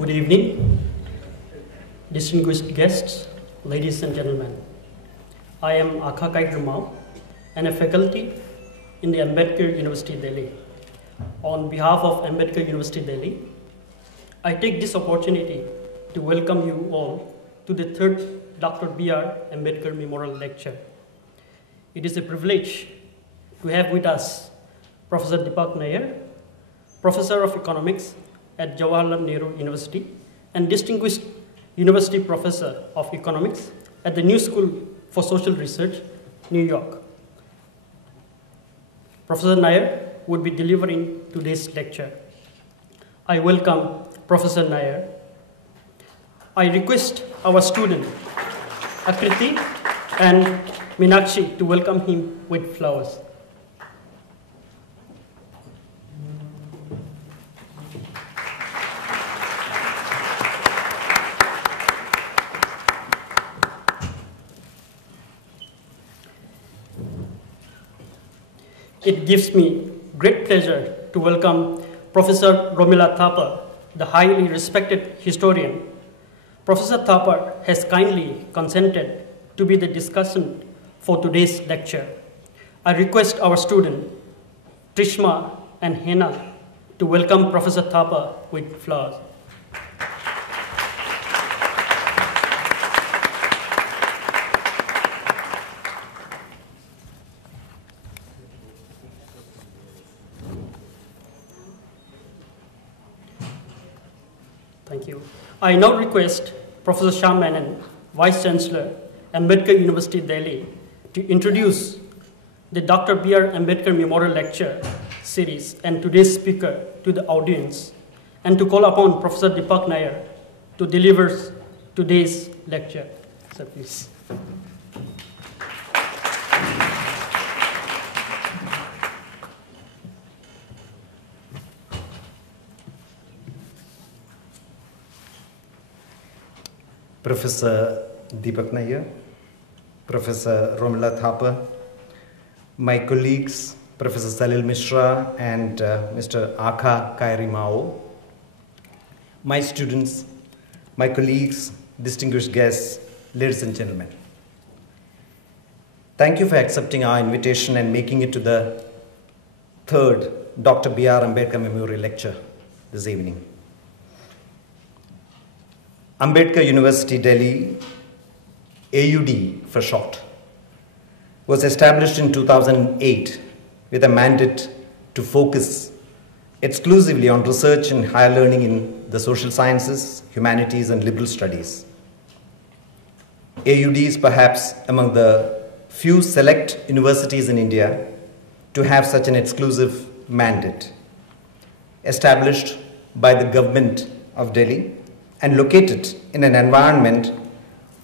Good evening, distinguished guests, ladies and gentlemen. I am Akakai Rumau and a faculty in the Ambedkar University, Delhi. On behalf of Ambedkar University, Delhi, I take this opportunity to welcome you all to the third Dr. B.R. Ambedkar Memorial Lecture. It is a privilege to have with us Professor Deepak Nayyar, Professor of Economics at Jawaharlal Nehru University and Distinguished University Professor of Economics at the New School for Social Research, New York. Professor Nayyar would be delivering today's lecture. I welcome Professor Nayyar. I request our student, Akriti and Meenakshi, to welcome him with flowers. It gives me great pleasure to welcome Professor Romila Thapar, the highly respected historian. Professor Thapar has kindly consented to be the discussant for today's lecture. I request our student, Trishma and Hena, to welcome Professor Thapar with flowers. Thank you. I now request Professor Shyam Menon, Vice Chancellor, Ambedkar University, Delhi, to introduce the Dr. B.R. Ambedkar Memorial Lecture series and today's speaker to the audience, and to call upon Professor Deepak Nayyar to deliver today's lecture. Sir, please. Professor Deepak Nayyar, Professor Romila Thapar, my colleagues, Professor Salil Mishra and Mr. Aka Kairi Mao, my students, my colleagues, distinguished guests, ladies and gentlemen. Thank you for accepting our invitation and making it to the third Dr. B.R. Ambedkar Memorial Lecture this evening. Ambedkar University, Delhi, AUD for short, was established in 2008 with a mandate to focus exclusively on research and higher learning in the social sciences, humanities, and liberal studies. AUD is perhaps among the few select universities in India to have such an exclusive mandate, established by the government of Delhi and located in an environment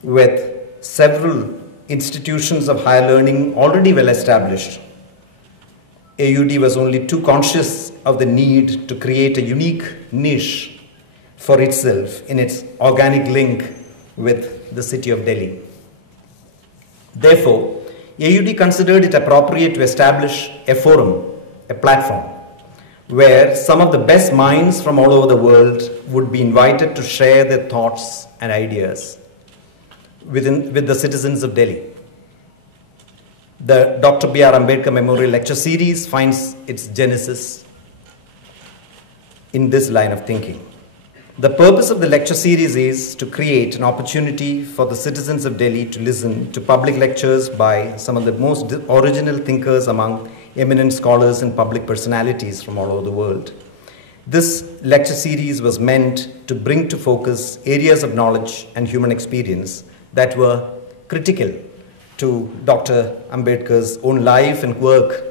with several institutions of higher learning already well established. AUD was only too conscious of the need to create a unique niche for itself in its organic link with the city of Delhi. Therefore, AUD considered it appropriate to establish a forum, a platform, where some of the best minds from all over the world would be invited to share their thoughts and ideas with the citizens of Delhi. The Dr. B.R. Ambedkar Memorial Lecture Series finds its genesis in this line of thinking. The purpose of the lecture series is to create an opportunity for the citizens of Delhi to listen to public lectures by some of the most original thinkers among eminent scholars and public personalities from all over the world. This lecture series was meant to bring to focus areas of knowledge and human experience that were critical to Dr. Ambedkar's own life and work,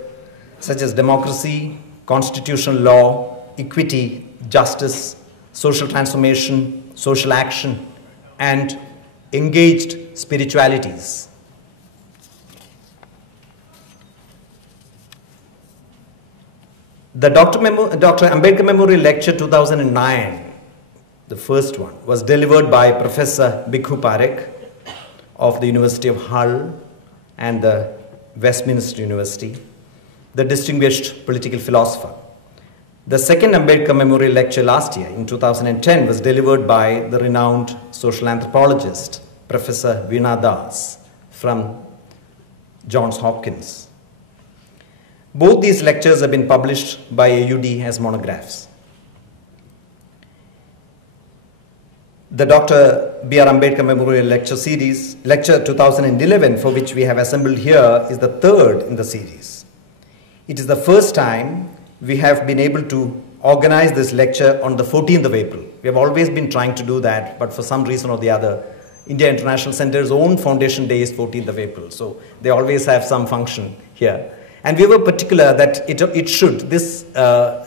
such as democracy, constitutional law, equity, justice, social transformation, social action, and engaged spiritualities. The Dr. Ambedkar Memorial Lecture 2009, the first one, was delivered by Professor Bikhu Parekh of the University of Hull and the Westminster University, the distinguished political philosopher. The second Ambedkar Memorial Lecture last year, in 2010, was delivered by the renowned social anthropologist, Professor Veena Das, from Johns Hopkins. Both these lectures have been published by AUD as monographs. The Dr. B.R. Ambedkar Memorial Lecture Series, Lecture 2011, for which we have assembled here, is the third in the series. It is the first time we have been able to organize this lecture on the 14th of April. We have always been trying to do that, but for some reason or the other, India International Center's own foundation day is 14th of April, so they always have some function here. And we were particular that this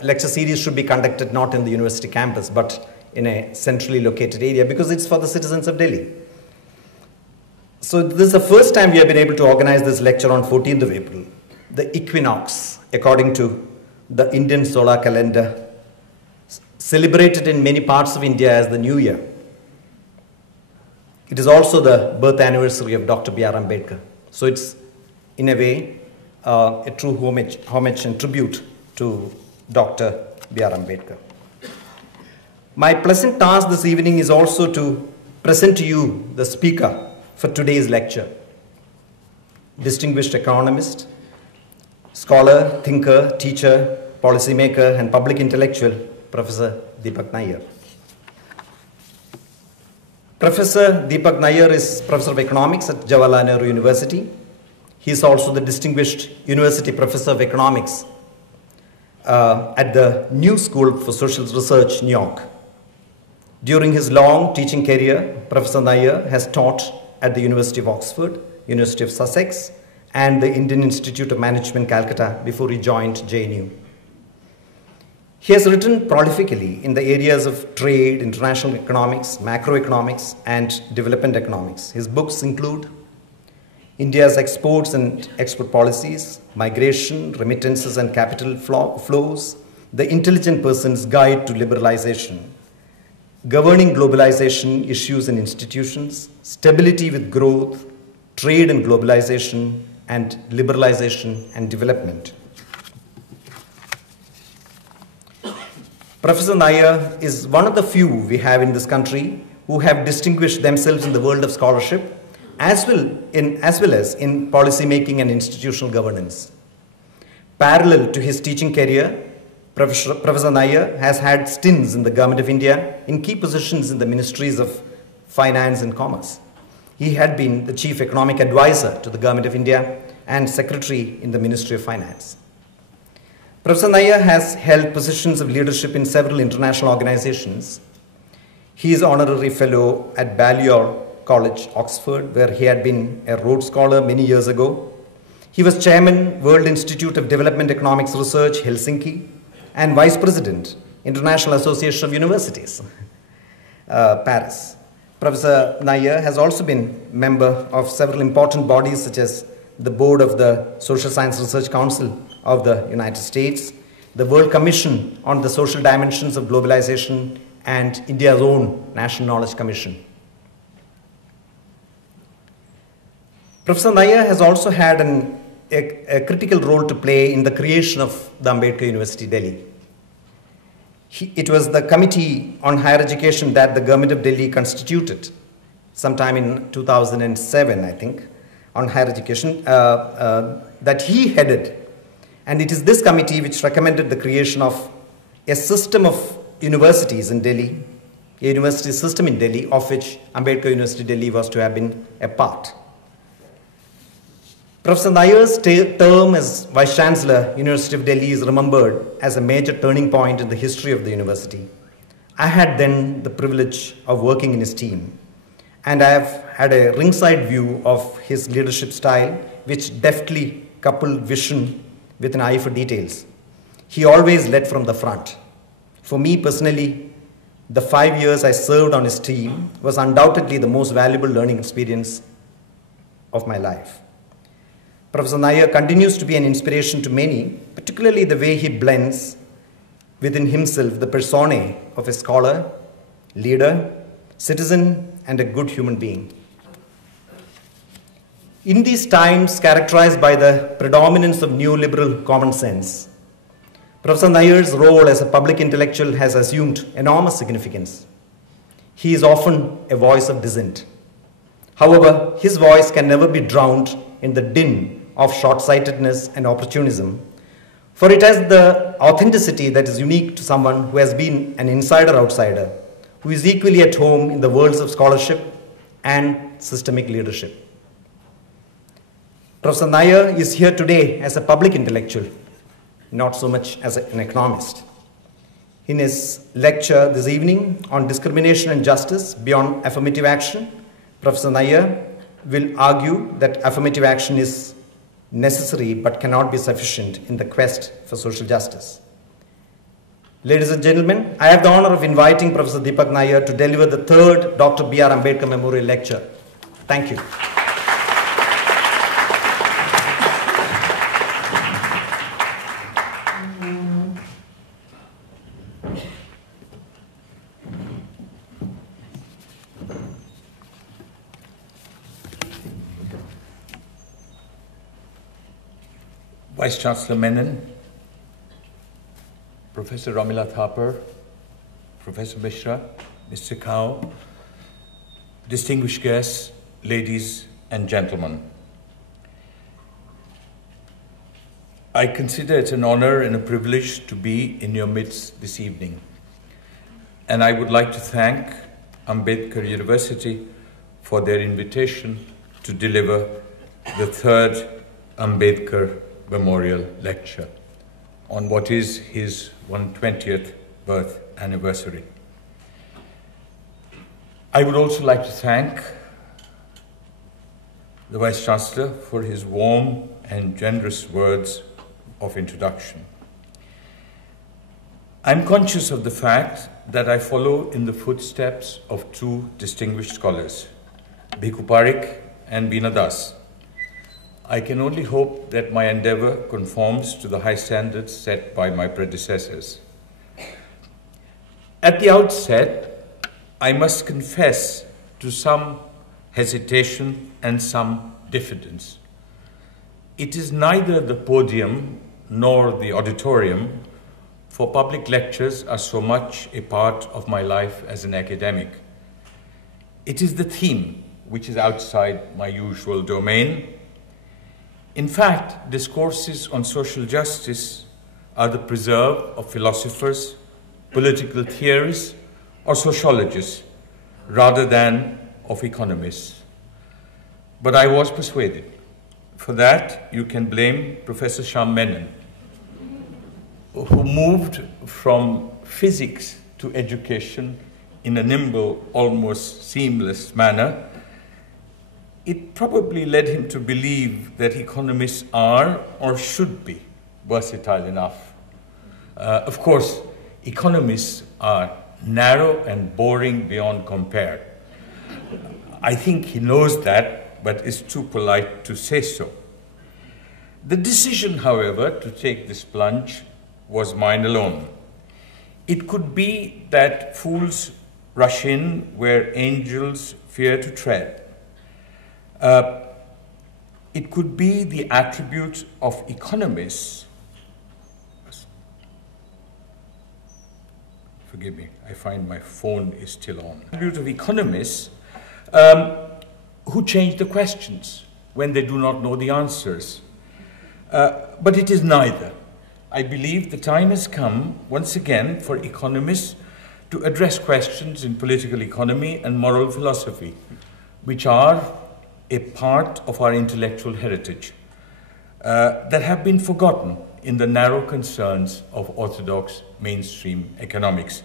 lecture series should be conducted not in the university campus, but in a centrally located area, because it's for the citizens of Delhi. So this is the first time we have been able to organize this lecture on 14th of April, the equinox, according to the Indian solar calendar, celebrated in many parts of India as the New Year. It is also the birth anniversary of Dr. B.R. Ambedkar. So it's, in a way, a true homage and tribute to Dr. B.R. Ambedkar. My pleasant task this evening is also to present to you the speaker for today's lecture, distinguished economist, scholar, thinker, teacher, policymaker, and public intellectual, Professor Deepak Nayyar. Professor Deepak Nayyar is Professor of Economics at Jawaharlal Nehru University. He is also the distinguished University Professor of Economics at the New School for Social Research, New York. During his long teaching career, Professor Nayyar has taught at the University of Oxford, University of Sussex, and the Indian Institute of Management, Calcutta, before he joined JNU. He has written prolifically in the areas of trade, international economics, macroeconomics, and development economics. His books include India's Exports and Export Policies, Migration, Remittances and Capital Flows, The Intelligent Person's Guide to Liberalization, Governing Globalization Issues and Institutions, Stability with Growth, Trade and Globalization, and Liberalization and Development. Professor Nayyar is one of the few we have in this country who have distinguished themselves in the world of scholarship as well as in policy making and institutional governance. Parallel to his teaching career, Professor Nayyar has had stints in the Government of India in key positions in the Ministries of Finance and Commerce. He had been the Chief Economic Advisor to the Government of India and Secretary in the Ministry of Finance. Professor Nayyar has held positions of leadership in several international organizations. He is Honorary Fellow at Balliol College, Oxford, where he had been a Rhodes Scholar many years ago. He was Chairman, World Institute of Development Economics Research, Helsinki, and Vice President, International Association of Universities, Paris. Professor Nayyar has also been member of several important bodies such as the Board of the Social Science Research Council of the United States, the World Commission on the Social Dimensions of Globalization, and India's own National Knowledge Commission. Professor Nayyar has also had a critical role to play in the creation of the Ambedkar University, Delhi. It was the Committee on Higher Education that the Government of Delhi constituted sometime in 2007, I think, on higher education that he headed. And it is this committee which recommended the creation of a system of universities in Delhi, a university system in Delhi, of which Ambedkar University Delhi was to have been a part. Professor Nayyar's term as Vice Chancellor, University of Delhi, is remembered as a major turning point in the history of the university. I had then the privilege of working in his team, and I have had a ringside view of his leadership style, which deftly coupled vision with an eye for details. He always led from the front. For me personally, the 5 years I served on his team was undoubtedly the most valuable learning experience of my life. Professor Nayyar continues to be an inspiration to many, particularly the way he blends within himself the personae of a scholar, leader, citizen, and a good human being. In these times characterized by the predominance of neoliberal common sense, Professor Nayyar's role as a public intellectual has assumed enormous significance. He is often a voice of dissent. However, his voice can never be drowned in the din of short-sightedness and opportunism, for it has the authenticity that is unique to someone who has been an insider-outsider, who is equally at home in the worlds of scholarship and systemic leadership. Professor Nayyar is here today as a public intellectual, not so much as an economist. In his lecture this evening on discrimination and justice beyond affirmative action, Professor Nayyar will argue that affirmative action is necessary but cannot be sufficient in the quest for social justice. Ladies and gentlemen, I have the honor of inviting Professor Deepak Nayyar to deliver the third Dr. B.R. Ambedkar Memorial Lecture. Thank you. Vice Chancellor Menon, Professor Romila Thapar, Professor Mishra, Mr. Kao, distinguished guests, ladies and gentlemen. I consider it an honor and a privilege to be in your midst this evening. And I would like to thank Ambedkar University for their invitation to deliver the third Ambedkar Memorial Lecture on what is his 120th birth anniversary. I would also like to thank the Vice Chancellor for his warm and generous words of introduction. I'm conscious of the fact that I follow in the footsteps of two distinguished scholars, Bhikkhu Parikh and Veena Das. I can only hope that my endeavor conforms to the high standards set by my predecessors. At the outset, I must confess to some hesitation and some diffidence. It is neither the podium nor the auditorium, for public lectures are so much a part of my life as an academic. It is the theme which is outside my usual domain. In fact, discourses on social justice are the preserve of philosophers, political theorists, or sociologists, rather than of economists. But I was persuaded. For that, you can blame Professor Shyam Menon, who moved from physics to education in a nimble, almost seamless manner. It probably led him to believe that economists are or should be versatile enough. Of course, economists are narrow and boring beyond compare. I think he knows that, but is too polite to say so. The decision, however, to take this plunge was mine alone. It could be that fools rush in where angels fear to tread. It could be the attribute of economists. Forgive me, I find my phone is still on. Attribute of economists who change the questions when they do not know the answers. But it is neither. I believe the time has come once again for economists to address questions in political economy and moral philosophy, which are a part of our intellectual heritage, that have been forgotten in the narrow concerns of orthodox mainstream economics.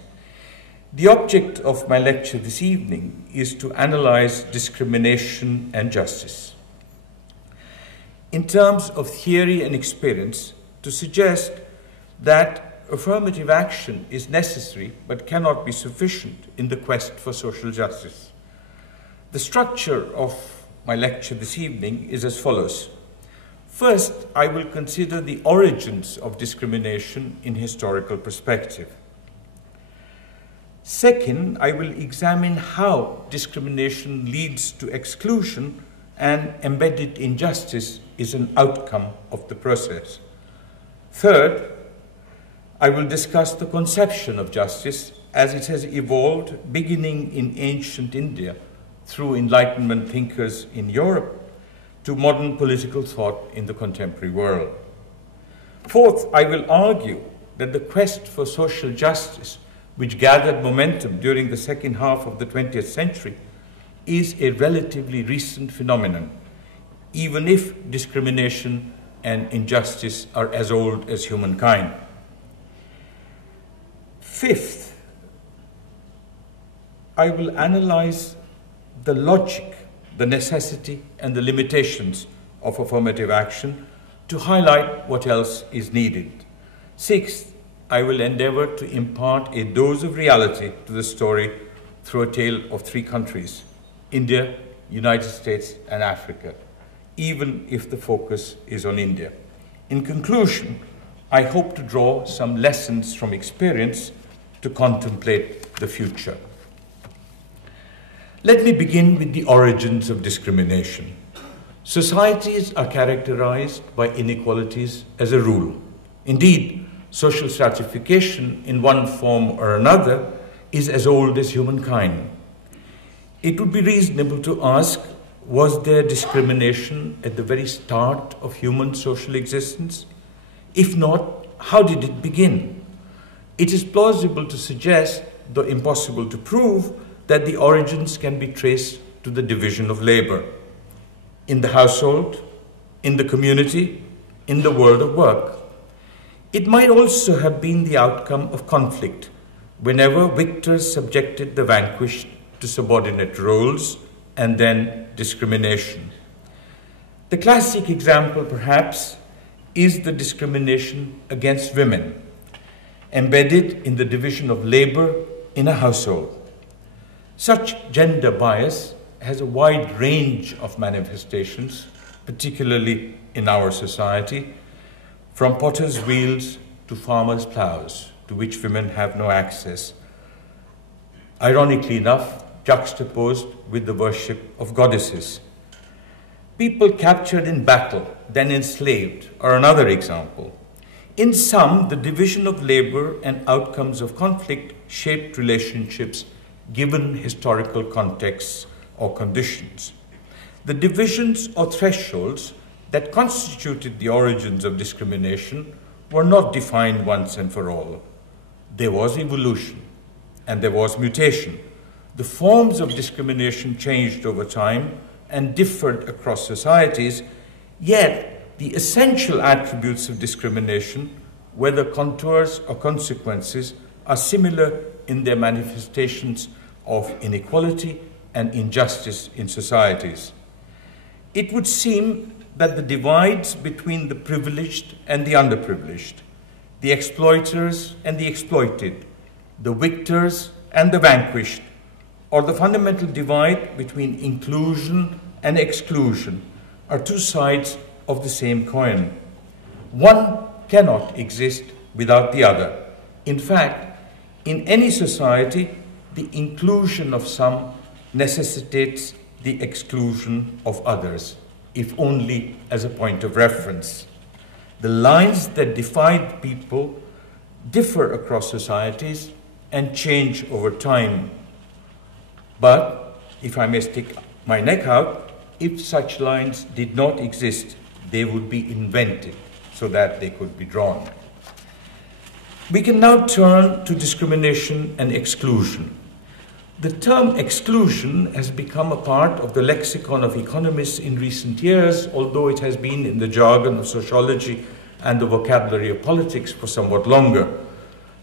The object of my lecture this evening is to analyze discrimination and justice. In terms of theory and experience, to suggest that affirmative action is necessary but cannot be sufficient in the quest for social justice. The structure of my lecture this evening is as follows. First, I will consider the origins of discrimination in historical perspective. Second, I will examine how discrimination leads to exclusion and embedded injustice is an outcome of the process. Third, I will discuss the conception of justice as it has evolved beginning in ancient India through Enlightenment thinkers in Europe to modern political thought in the contemporary world. Fourth, I will argue that the quest for social justice, which gathered momentum during the second half of the 20th century, is a relatively recent phenomenon, even if discrimination and injustice are as old as humankind. Fifth, I will analyze the logic, the necessity, and the limitations of affirmative action to highlight what else is needed. Sixth, I will endeavor to impart a dose of reality to the story through a tale of three countries: India, United States, and Africa, even if the focus is on India. In conclusion, I hope to draw some lessons from experience to contemplate the future. Let me begin with the origins of discrimination. Societies are characterized by inequalities as a rule. Indeed, social stratification in one form or another is as old as humankind. It would be reasonable to ask, was there discrimination at the very start of human social existence? If not, how did it begin? It is plausible to suggest, though impossible to prove, that the origins can be traced to the division of labor in the household, in the community, in the world of work. It might also have been the outcome of conflict, whenever victors subjected the vanquished to subordinate roles and then discrimination. The classic example, perhaps, is the discrimination against women, embedded in the division of labor in a household. Such gender bias has a wide range of manifestations, particularly in our society, from potters' wheels to farmers' plows, to which women have no access. Ironically enough, juxtaposed with the worship of goddesses. People captured in battle, then enslaved, are another example. In sum, the division of labor and outcomes of conflict shaped relationships given historical contexts or conditions. The divisions or thresholds that constituted the origins of discrimination were not defined once and for all. There was evolution and there was mutation. The forms of discrimination changed over time and differed across societies, yet the essential attributes of discrimination, whether contours or consequences, are similar in their manifestations of inequality and injustice in societies. It would seem that the divides between the privileged and the underprivileged, the exploiters and the exploited, the victors and the vanquished, or the fundamental divide between inclusion and exclusion, are two sides of the same coin. One cannot exist without the other. In fact, in any society, the inclusion of some necessitates the exclusion of others, if only as a point of reference. The lines that divide people differ across societies and change over time. But, if I may stick my neck out, if such lines did not exist, they would be invented so that they could be drawn. We can now turn to discrimination and exclusion. The term exclusion has become a part of the lexicon of economists in recent years, although it has been in the jargon of sociology and the vocabulary of politics for somewhat longer.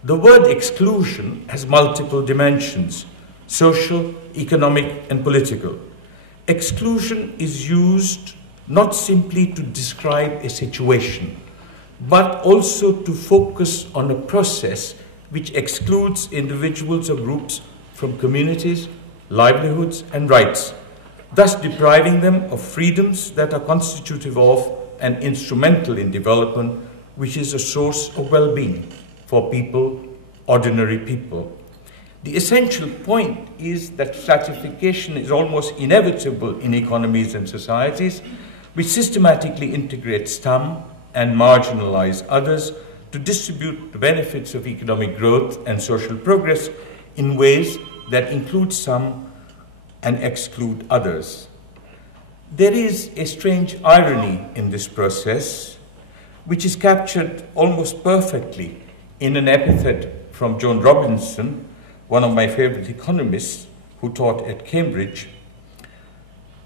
The word exclusion has multiple dimensions: social, economic, and political. Exclusion is used not simply to describe a situation, but also to focus on a process which excludes individuals or groups from communities, livelihoods, and rights, thus depriving them of freedoms that are constitutive of and instrumental in development, which is a source of well-being for people, ordinary people. The essential point is that stratification is almost inevitable in economies and societies, which systematically integrate some and marginalize others, to distribute the benefits of economic growth and social progress in ways that include some and exclude others. There is a strange irony in this process, which is captured almost perfectly in an epithet from Joan Robinson, one of my favorite economists who taught at Cambridge.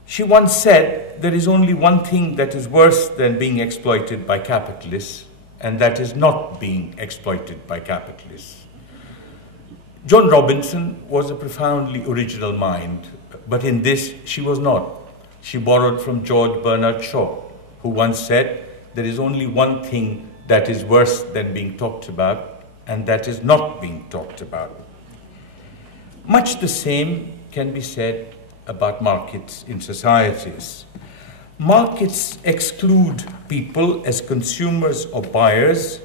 She once said, "There is only one thing that is worse than being exploited by capitalists, and that is not being exploited by capitalists." Joan Robinson was a profoundly original mind, but in this she was not. She borrowed from George Bernard Shaw, who once said, "There is only one thing that is worse than being talked about, and that is not being talked about." Much the same can be said about markets in societies. Markets exclude people as consumers or buyers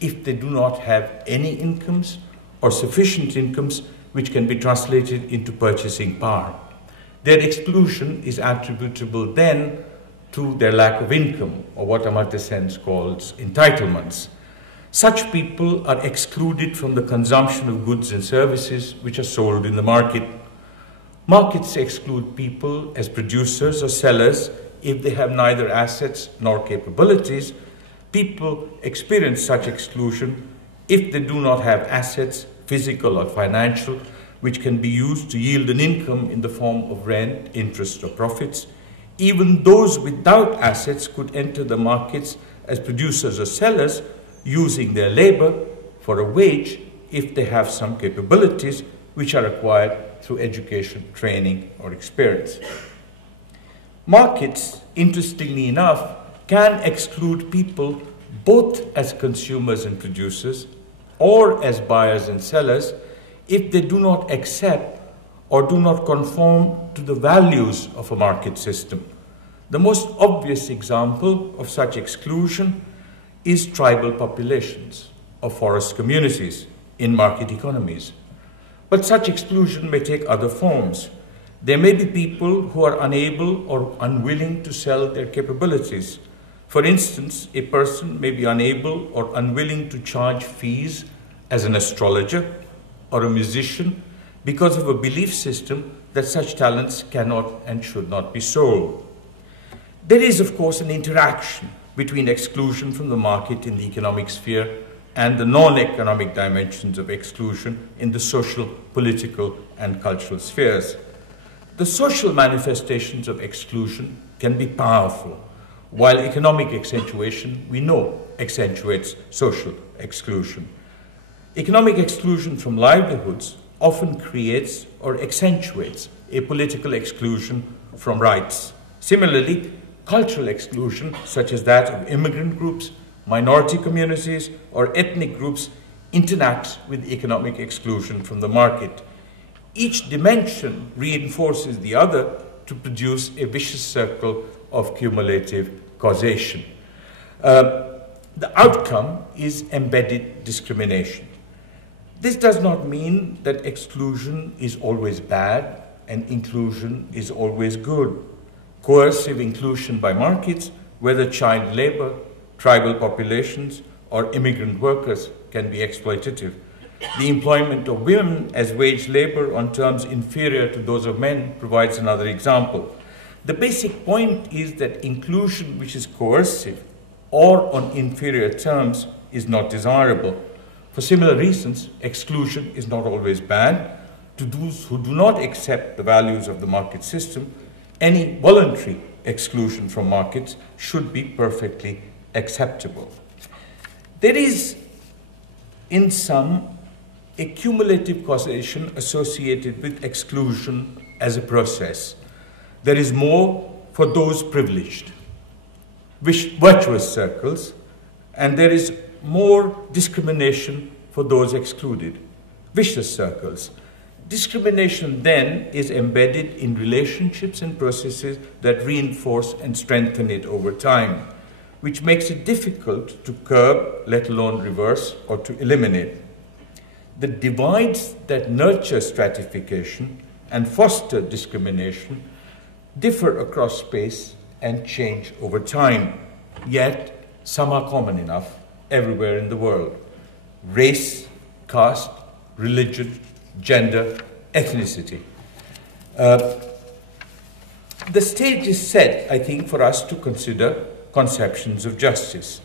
if they do not have any incomes or sufficient incomes which can be translated into purchasing power. Their exclusion is attributable then to their lack of income, or what Amartya Sen calls entitlements. Such people are excluded from the consumption of goods and services which are sold in the market. Markets exclude people as producers or sellers if they have neither assets nor capabilities. People experience such exclusion if they do not have assets, physical or financial, which can be used to yield an income in the form of rent, interest, or profits. Even those without assets could enter the markets as producers or sellers using their labor for a wage if they have some capabilities which are acquired through education, training, or experience. Markets, interestingly enough, can exclude people both as consumers and producers or as buyers and sellers if they do not accept or do not conform to the values of a market system. The most obvious example of such exclusion is tribal populations or forest communities in market economies. But such exclusion may take other forms. There may be people who are unable or unwilling to sell their capabilities. For instance, a person may be unable or unwilling to charge fees as an astrologer or a musician because of a belief system that such talents cannot and should not be sold. There is, of course, an interaction between exclusion from the market in the economic sphere and the non-economic dimensions of exclusion in the social, political, and cultural spheres. The social manifestations of exclusion can be powerful, while economic accentuation, we know, accentuates social exclusion. Economic exclusion from livelihoods often creates or accentuates a political exclusion from rights. Similarly, cultural exclusion, such as that of immigrant groups, minority communities, or ethnic groups, interacts with economic exclusion from the market. Each dimension reinforces the other to produce a vicious circle of cumulative causation. The outcome is embedded discrimination. This does not mean that exclusion is always bad and inclusion is always good. Coercive inclusion by markets, whether child labor, tribal populations, or immigrant workers, can be exploitative. The employment of women as wage labor on terms inferior to those of men provides another example. The basic point is that inclusion which is coercive or on inferior terms is not desirable. For similar reasons, exclusion is not always bad. To those who do not accept the values of the market system, any voluntary exclusion from markets should be perfectly acceptable. There is, in sum, a cumulative causation associated with exclusion as a process. There is more for those privileged, virtuous circles, and there is more discrimination for those excluded, vicious circles. Discrimination then is embedded in relationships and processes that reinforce and strengthen it over time, which makes it difficult to curb, let alone reverse or to eliminate. The divides that nurture stratification and foster discrimination differ across space and change over time, yet some are common enough everywhere in the world: race, caste, religion, gender, ethnicity. The stage is set, I think, for us to consider conceptions of justice.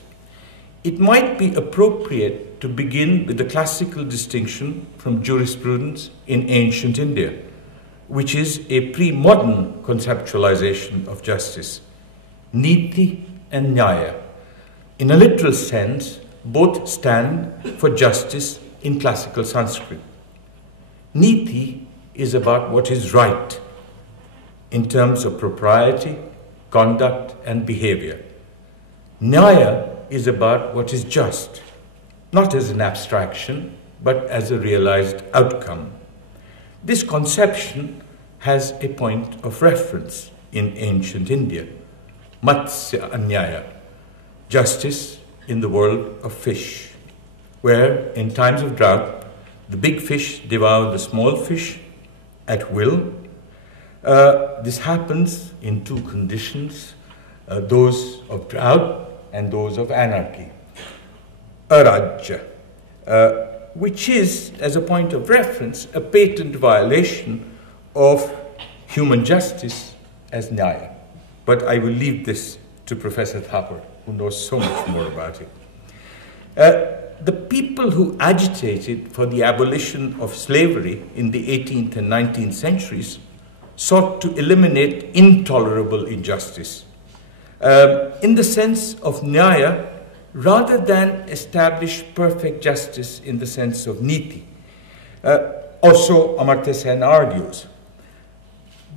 It might be appropriate to begin with the classical distinction from jurisprudence in ancient India, which is a pre-modern conceptualization of justice: niti and nyaya. In a literal sense, both stand for justice in classical Sanskrit. Niti is about what is right in terms of propriety, conduct, and behavior. Nyaya is about what is just, not as an abstraction, but as a realized outcome. This conception has a point of reference in ancient India: Matsya Anyaya, justice in the world of fish, where in times of drought, the big fish devour the small fish at will. This happens in two conditions, those of drought and those of anarchy. Arajya, which is, as a point of reference, a patent violation of human justice as nyaya. But I will leave this to Professor Thapar, who knows so much more about it. The people who agitated for the abolition of slavery in the 18th and 19th centuries sought to eliminate intolerable injustice in the sense of nyaya, rather than establish perfect justice in the sense of niti. Also, Amartya Sen argues.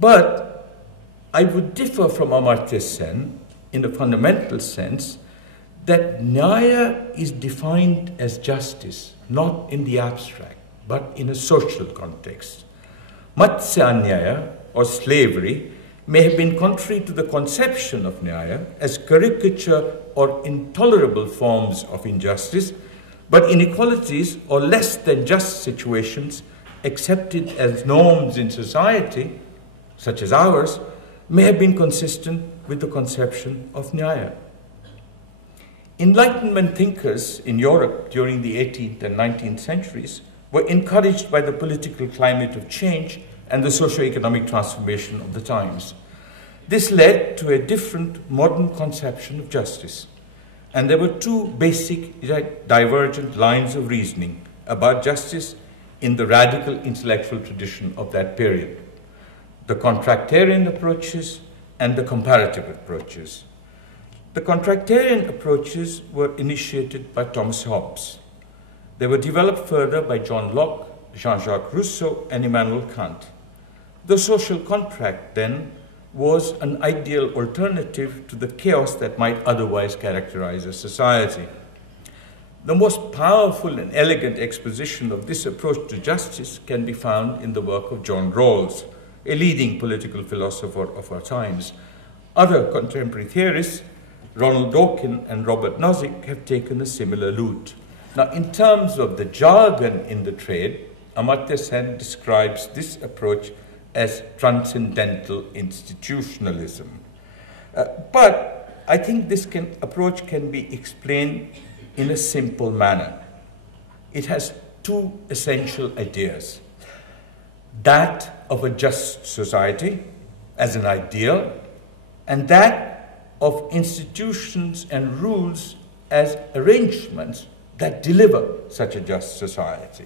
But I would differ from Amartya Sen in a fundamental sense that nyaya is defined as justice, not in the abstract, but in a social context. Matsya Anyaya, or slavery, may have been contrary to the conception of nyaya as caricature or intolerable forms of injustice, but inequalities or less than just situations accepted as norms in society, such as ours, may have been consistent with the conception of nyaya. Enlightenment thinkers in Europe during the 18th and 19th centuries were encouraged by the political climate of change and the socio-economic transformation of the times. This led to a different modern conception of justice. And there were two basic divergent lines of reasoning about justice in the radical intellectual tradition of that period: the contractarian approaches and the comparative approaches. The contractarian approaches were initiated by Thomas Hobbes. They were developed further by John Locke, Jean-Jacques Rousseau, and Immanuel Kant. The social contract, then, was an ideal alternative to the chaos that might otherwise characterize a society. The most powerful and elegant exposition of this approach to justice can be found in the work of John Rawls, a leading political philosopher of our times. Other contemporary theorists, Ronald Dawkins and Robert Nozick, have taken a similar route. Now, in terms of the jargon in the trade, Amartya Sen describes this approach as transcendental institutionalism. But I think this approach can be explained in a simple manner. It has two essential ideas: that of a just society as an ideal, and that of institutions and rules as arrangements that deliver such a just society.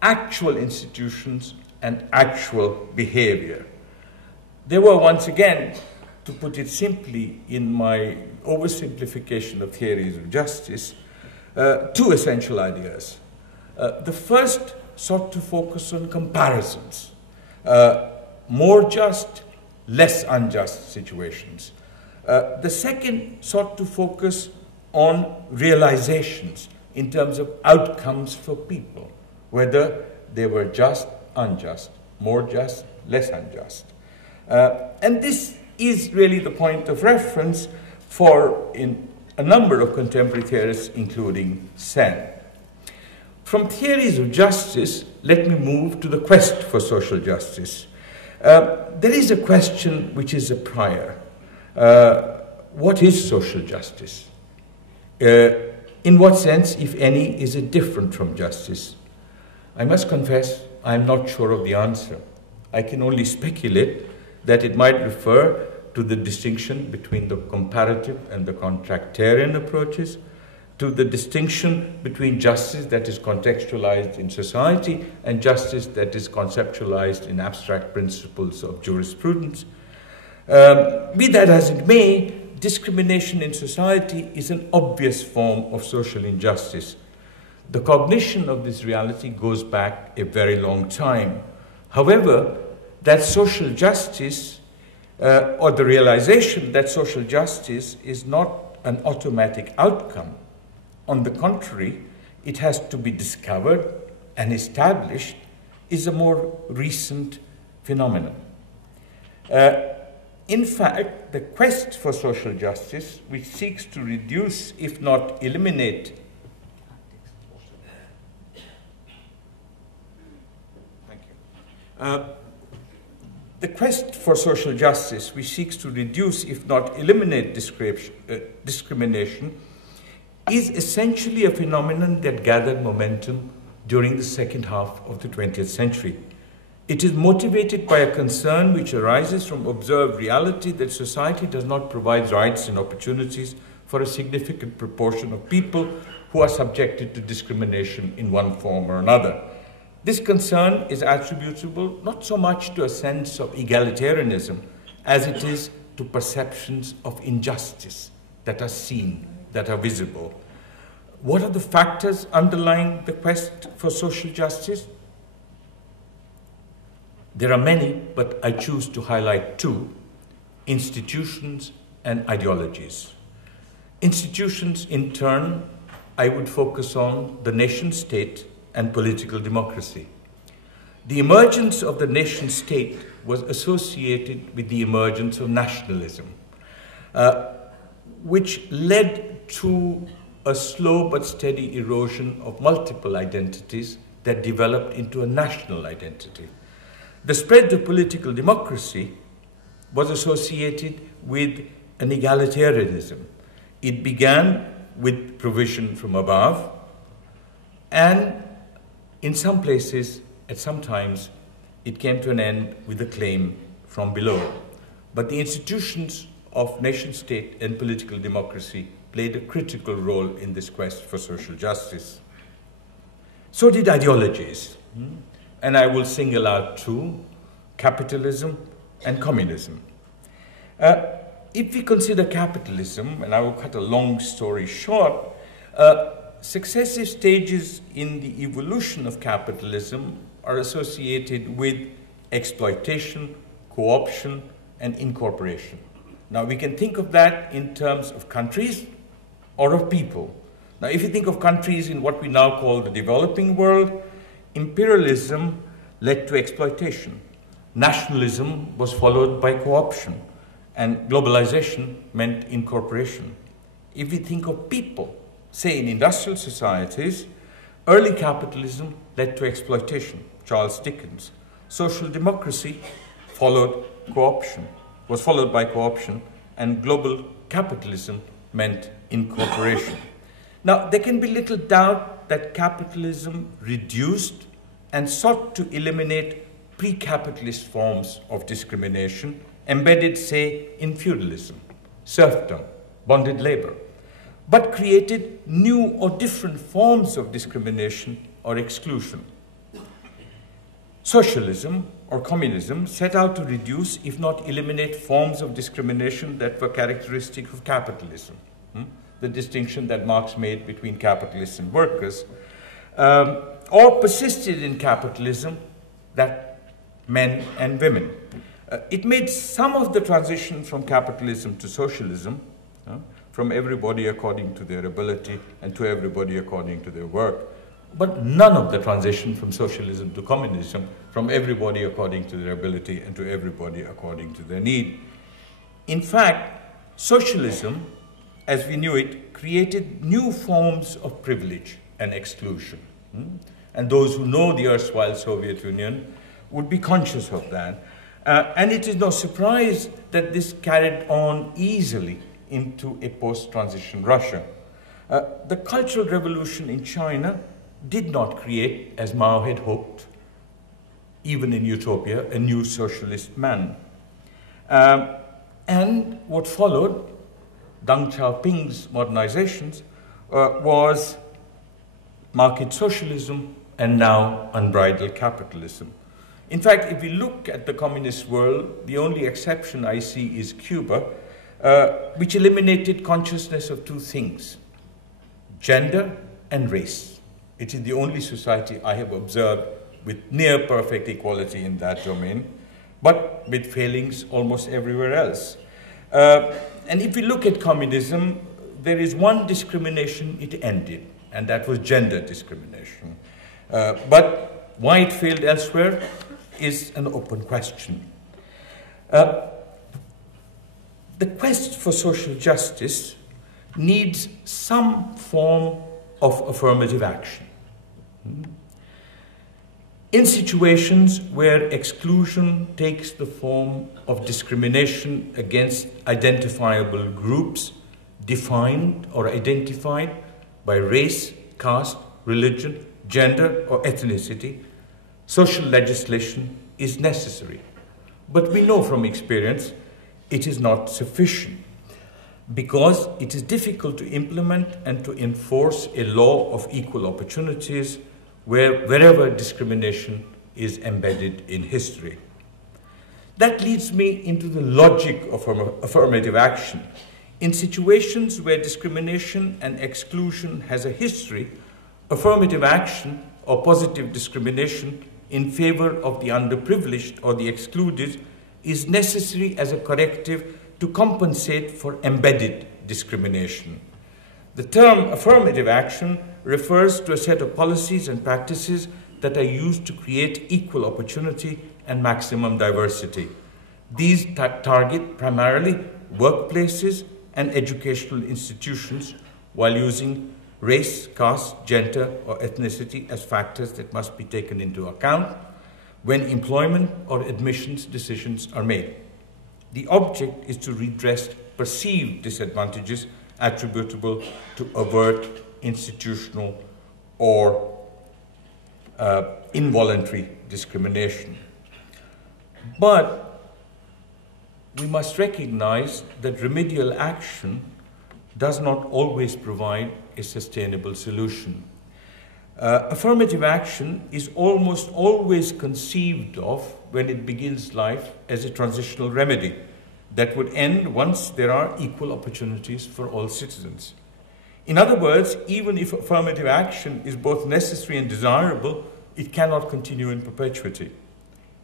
Actual institutions and actual behavior. There were, once again, to put it simply in my oversimplification of theories of justice, two essential ideas. The first sought to focus on comparisons, more just, less unjust situations. The second sought to focus on realizations in terms of outcomes for people, whether they were just, unjust, more just, less unjust. And this is really the point of reference for a number of contemporary theorists, including Sen. From theories of justice, let me move to the quest for social justice. There is a question which is a prior. What is social justice? In what sense, if any, is it different from justice? I must confess, I am not sure of the answer. I can only speculate that it might refer to the distinction between the comparative and the contractarian approaches, to the distinction between justice that is contextualized in society and justice that is conceptualized in abstract principles of jurisprudence. Be that as it may, discrimination in society is an obvious form of social injustice. The cognition of this reality goes back a very long time. However, that social justice, or the realization that social justice is not an automatic outcome. On the contrary, it has to be discovered and established, is a more recent phenomenon. In fact, the quest for social justice, which seeks to reduce, if not eliminate, the quest for social justice, which seeks to reduce, if not eliminate, discrimination, is essentially a phenomenon that gathered momentum during the second half of the 20th century. It is motivated by a concern which arises from observed reality that society does not provide rights and opportunities for a significant proportion of people who are subjected to discrimination in one form or another. This concern is attributable not so much to a sense of egalitarianism as it is to perceptions of injustice that are seen, that are visible. What are the factors underlying the quest for social justice? There are many, but I choose to highlight two: institutions and ideologies. Institutions, in turn, I would focus on the nation state and political democracy. The emergence of the nation state was associated with the emergence of nationalism, which led to a slow but steady erosion of multiple identities that developed into a national identity. The spread of political democracy was associated with an egalitarianism. It began with provision from above, and in some places, at some times, it came to an end with a claim from below. But the institutions of nation state and political democracy played a critical role in this quest for social justice. So did ideologies. And I will single out two: capitalism and communism. If we consider capitalism, and I will cut a long story short, successive stages in the evolution of capitalism are associated with exploitation, co-option, and incorporation. Now, we can think of that in terms of countries or of people. Now, if you think of countries in what we now call the developing world, imperialism led to exploitation. Nationalism was followed by co-option, and globalization meant incorporation. If we think of people, say in industrial societies, early capitalism led to exploitation, Charles Dickens. Social democracy was followed by co-option, and global capitalism meant incorporation. Now, there can be little doubt that capitalism reduced and sought to eliminate pre-capitalist forms of discrimination embedded, say, in feudalism, serfdom, bonded labor, but created new or different forms of discrimination or exclusion. Socialism or communism set out to reduce, if not eliminate, forms of discrimination that were characteristic of capitalism. The distinction that Marx made between capitalists and workers, or persisted in capitalism, that men and women. It made some of the transition from capitalism to socialism, from everybody according to their ability and to everybody according to their work. but none of the transition from socialism to communism, from everybody according to their ability and to everybody according to their need. In fact, socialism, as we knew it, created new forms of privilege and exclusion. And those who know the erstwhile Soviet Union would be conscious of that. And it is no surprise that this carried on easily into a post-transition Russia. The Cultural Revolution in China did not create, as Mao had hoped, even in utopia, a new socialist man. And what followed, Deng Xiaoping's modernizations, was market socialism and now unbridled capitalism. In fact, if we look at the communist world, the only exception I see is Cuba, which eliminated consciousness of two things: gender and race. It is the only society I have observed with near perfect equality in that domain, but with failings almost everywhere else. And if we look at communism, there is one discrimination it ended, and that was gender discrimination. But why it failed elsewhere is an open question. The quest for social justice needs some form of affirmative action. In situations where exclusion takes the form of discrimination against identifiable groups defined or identified by race, caste, religion, gender, or ethnicity, social legislation is necessary. But we know from experience it is not sufficient, because it is difficult to implement and to enforce a law of equal opportunities wherever discrimination is embedded in history. That leads me into the logic of affirmative action. In situations where discrimination and exclusion has a history, affirmative action or positive discrimination in favor of the underprivileged or the excluded is necessary as a corrective to compensate for embedded discrimination. The term affirmative action refers to a set of policies and practices that are used to create equal opportunity and maximum diversity. These target primarily workplaces and educational institutions, while using race, caste, gender, or ethnicity as factors that must be taken into account when employment or admissions decisions are made. The object is to redress perceived disadvantages attributable to overt, institutional, or involuntary discrimination. But we must recognize that remedial action does not always provide a sustainable solution. Affirmative action is almost always conceived of when it begins life as a transitional remedy that would end once there are equal opportunities for all citizens. In other words, even if affirmative action is both necessary and desirable, it cannot continue in perpetuity.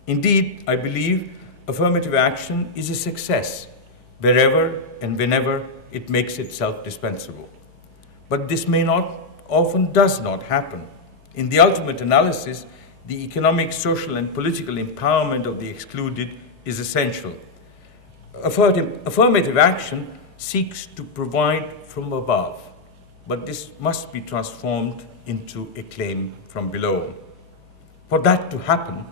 Indeed, I believe affirmative action is a success wherever and whenever it makes itself dispensable. But this may not, often does not happen. In the ultimate analysis, the economic, social, and political empowerment of the excluded is essential. Affirmative action seeks to provide from above, but this must be transformed into a claim from below. For that to happen,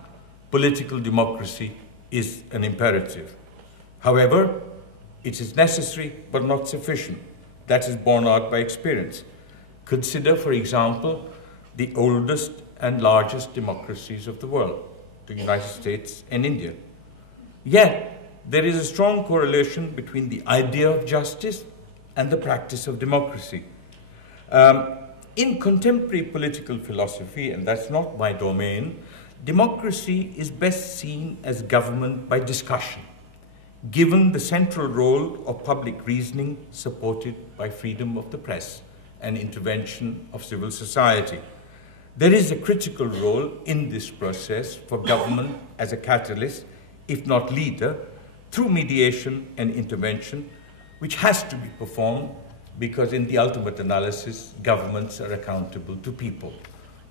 political democracy is an imperative. However, it is necessary but not sufficient. That is borne out by experience. Consider, for example, the oldest and largest democracies of the world, the United States and India. Yet, there is a strong correlation between the idea of justice and the practice of democracy. In contemporary political philosophy, and that's not my domain, democracy is best seen as government by discussion, given the central role of public reasoning supported by freedom of the press and intervention of civil society. There is a critical role in this process for government as a catalyst, if not leader, through mediation and intervention, which has to be performed because in the ultimate analysis, governments are accountable to people.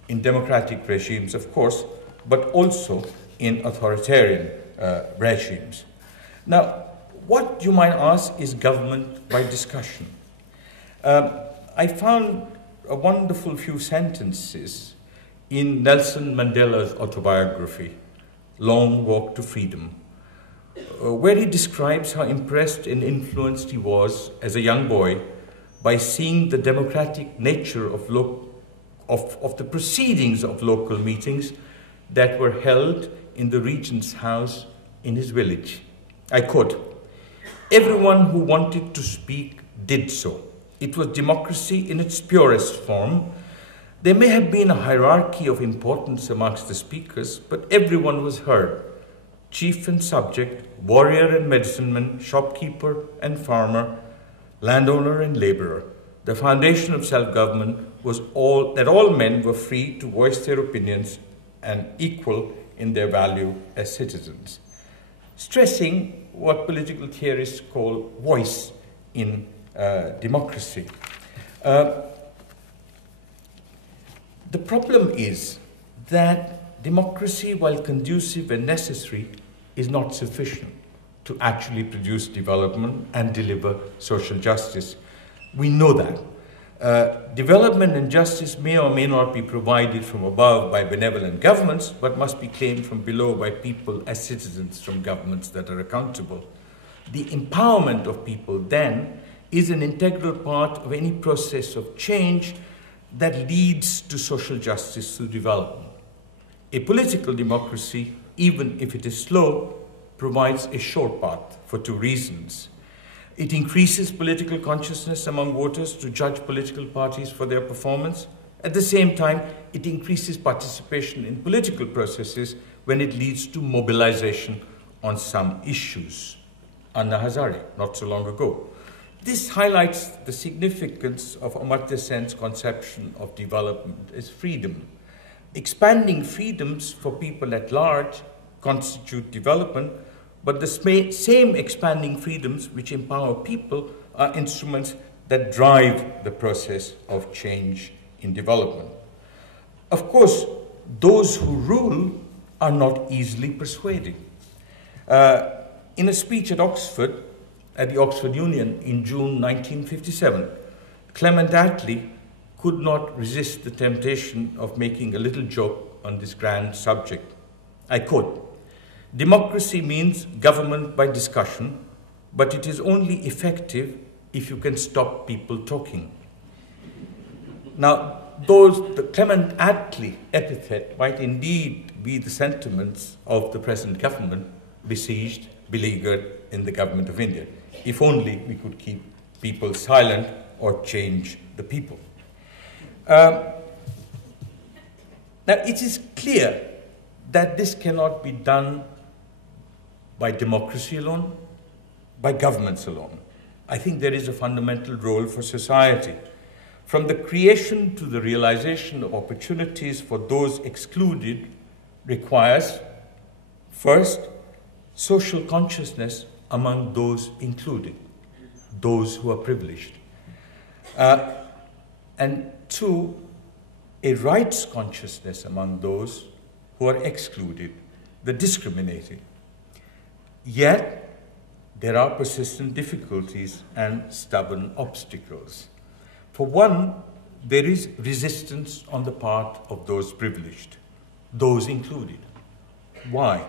in democratic regimes, of course, but also in authoritarian regimes. Now, what you might ask is government by discussion. I found a wonderful few sentences in Nelson Mandela's autobiography, Long Walk to Freedom, where he describes how impressed and influenced he was as a young boy by seeing the democratic nature of the proceedings of local meetings that were held in the regent's house in his village. I quote, "Everyone who wanted to speak did so. It was democracy in its purest form. There may have been a hierarchy of importance amongst the speakers, but everyone was heard. Chief and subject, warrior and medicine-man, shopkeeper and farmer, landowner and laborer. The foundation of self-government was that all men were free to voice their opinions and equal in their value as citizens," stressing what political theorists call voice in democracy. The problem is that democracy, while conducive and necessary, is not sufficient to actually produce development and deliver social justice. We know that. Development and justice may or may not be provided from above by benevolent governments, but must be claimed from below by people as citizens from governments that are accountable. The empowerment of people then is an integral part of any process of change that leads to social justice through development. A political democracy, even if it is slow, provides a short path for two reasons. It increases political consciousness among voters to judge political parties for their performance. At the same time, it increases participation in political processes when it leads to mobilization on some issues. Anna Hazare, not so long ago. This highlights the significance of Amartya Sen's conception of development as freedom. Expanding freedoms for people at large constitute development, but the same expanding freedoms which empower people are instruments that drive the process of change in development. Of course, those who rule are not easily persuaded. In a speech at Oxford, at the Oxford Union in June 1957, Clement Attlee could not resist the temptation of making a little joke on this grand subject. I quote, "Democracy means government by discussion, but it is only effective if you can stop people talking." Now, the Clement Attlee epithet might indeed be the sentiments of the present government, besieged, beleaguered in the government of India. If only we could keep people silent or change the people. Now, it is clear that this cannot be done by democracy alone, by governments alone. I think there is a fundamental role for society. From the creation to the realization of opportunities for those excluded requires, first, social consciousness among those included, those who are privileged. And two, a rights consciousness among those who are excluded, the discriminated. Yet, there are persistent difficulties and stubborn obstacles. For one, there is resistance on the part of those privileged, those included. Why?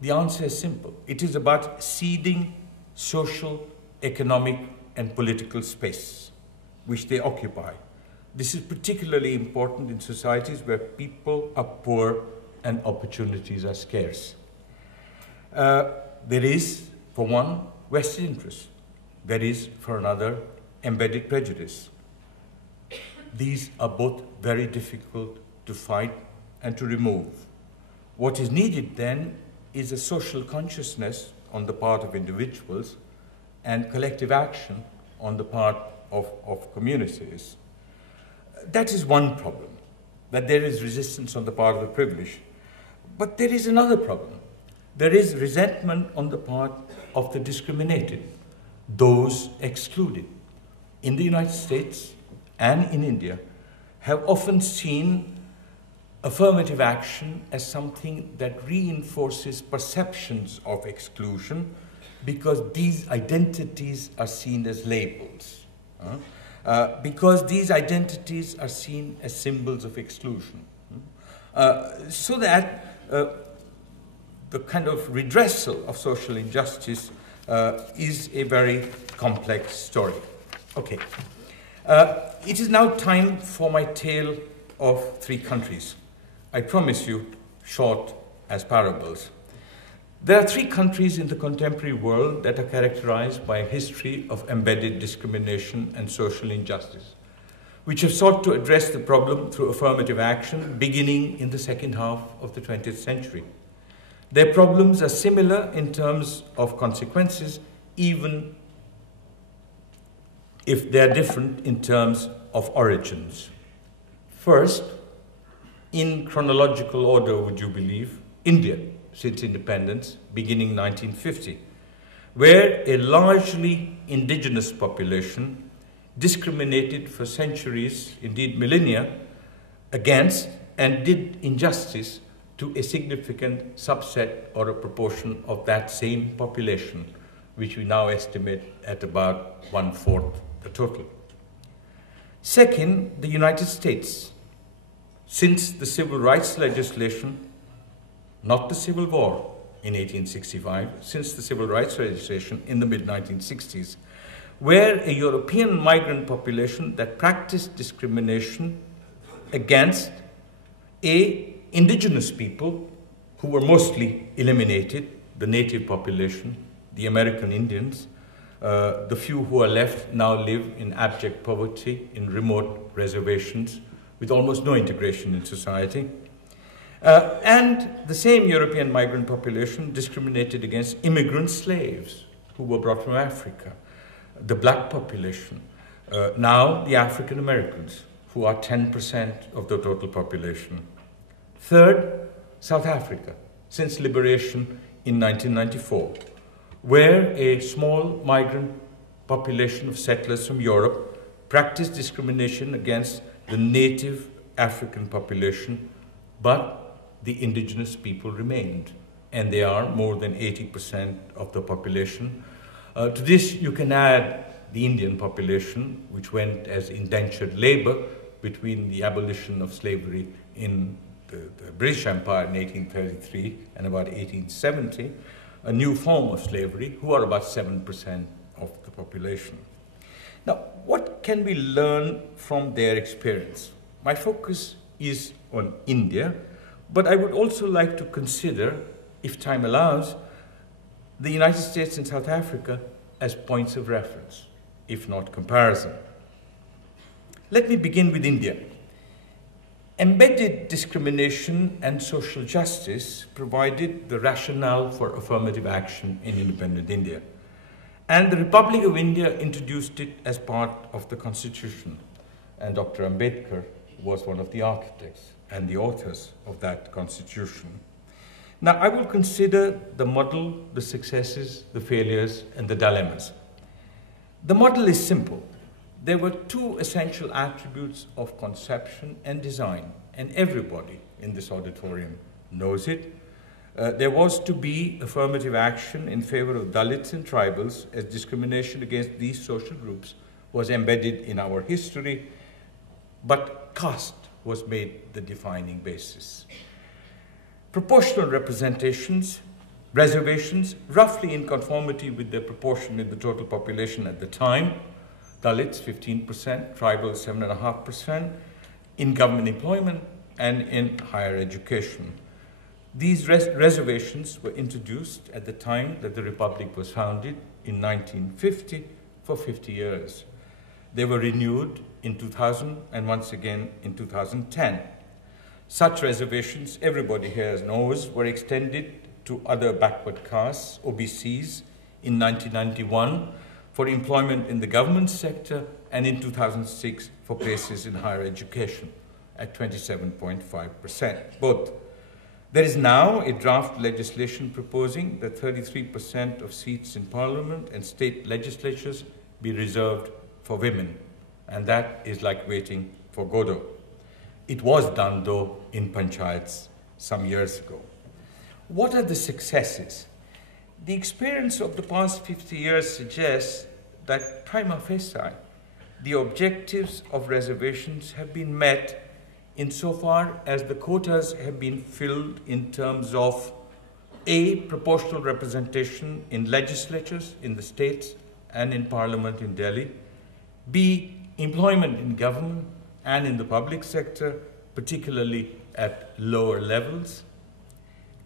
The answer is simple. It is about ceding social, economic, and political space which they occupy. This is particularly important in societies where people are poor and opportunities are scarce. There is, for one, vested interest. There is, for another, embedded prejudice. These are both very difficult to fight and to remove. What is needed then is a social consciousness on the part of individuals and collective action on the part of communities. That is one problem, that there is resistance on the part of the privileged. But there is another problem. There is resentment on the part of the discriminated, those excluded. In the United States and in India, have often seen affirmative action as something that reinforces perceptions of exclusion because these identities are seen as labels, because these identities are seen as symbols of exclusion. So that the kind of redressal of social injustice is a very complex story. Okay. It is now time for my tale of three countries. I promise you, short as parables. There are three countries in the contemporary world that are characterized by a history of embedded discrimination and social injustice, which have sought to address the problem through affirmative action beginning in the second half of the 20th century. Their problems are similar in terms of consequences, even if they are different in terms of origins. First, in chronological order, would you believe, India, since independence, beginning 1950, where a largely indigenous population discriminated for centuries, indeed millennia, against and did injustice to a significant subset or a proportion of that same population, which we now estimate at about 1/4 the total. Second, the United States. Since the civil rights legislation, not the Civil War in 1865, since the civil rights legislation in the mid-1960s, where a European migrant population that practiced discrimination against indigenous people who were mostly eliminated, the native population, the American Indians. The few who are left now live in abject poverty in remote reservations with almost no integration in society. And the same European migrant population discriminated against immigrant slaves who were brought from Africa, the black population, now the African Americans, who are 10% of the total population. Third, South Africa, since liberation in 1994, where a small migrant population of settlers from Europe practiced discrimination against the native African population, but the indigenous people remained, and they are more than 80% of the population. To this, you can add the Indian population, which went as indentured labor between the abolition of slavery in the British Empire in 1833 and about 1870, a new form of slavery, who are about 7% of the population. Now, what can we learn from their experience? My focus is on India, but I would also like to consider, if time allows, the United States and South Africa as points of reference, if not comparison. Let me begin with India. Embedded discrimination and social justice provided the rationale for affirmative action in independent India. And the Republic of India introduced it as part of the Constitution. And Dr. Ambedkar was one of the architects and the authors of that Constitution. Now, I will consider the model, the successes, the failures, and the dilemmas. The model is simple. There were two essential attributes of conception and design, and everybody in this auditorium knows it. There was to be affirmative action in favor of Dalits and tribals, as discrimination against these social groups was embedded in our history, but caste was made the defining basis. Proportional representations, reservations, roughly in conformity with their proportion in the total population at the time, Dalits 15%, tribals 7.5%, in government employment and in higher education. These reservations were introduced at the time that the Republic was founded in 1950 for 50 years. They were renewed in 2000 and once again in 2010. Such reservations, everybody here knows, were extended to other backward castes, OBCs, in 1991 for employment in the government sector, and in 2006 for places in higher education at 27.5%, both. There is now a draft legislation proposing that 33% of seats in parliament and state legislatures be reserved for women, and that is like waiting for Godot. It was done, though, in panchayats some years ago. What are the successes? The experience of the past 50 years suggests that prima facie, the objectives of reservations have been met insofar as the quotas have been filled in terms of A, proportional representation in legislatures in the states and in parliament in Delhi, B, employment in government and in the public sector, particularly at lower levels.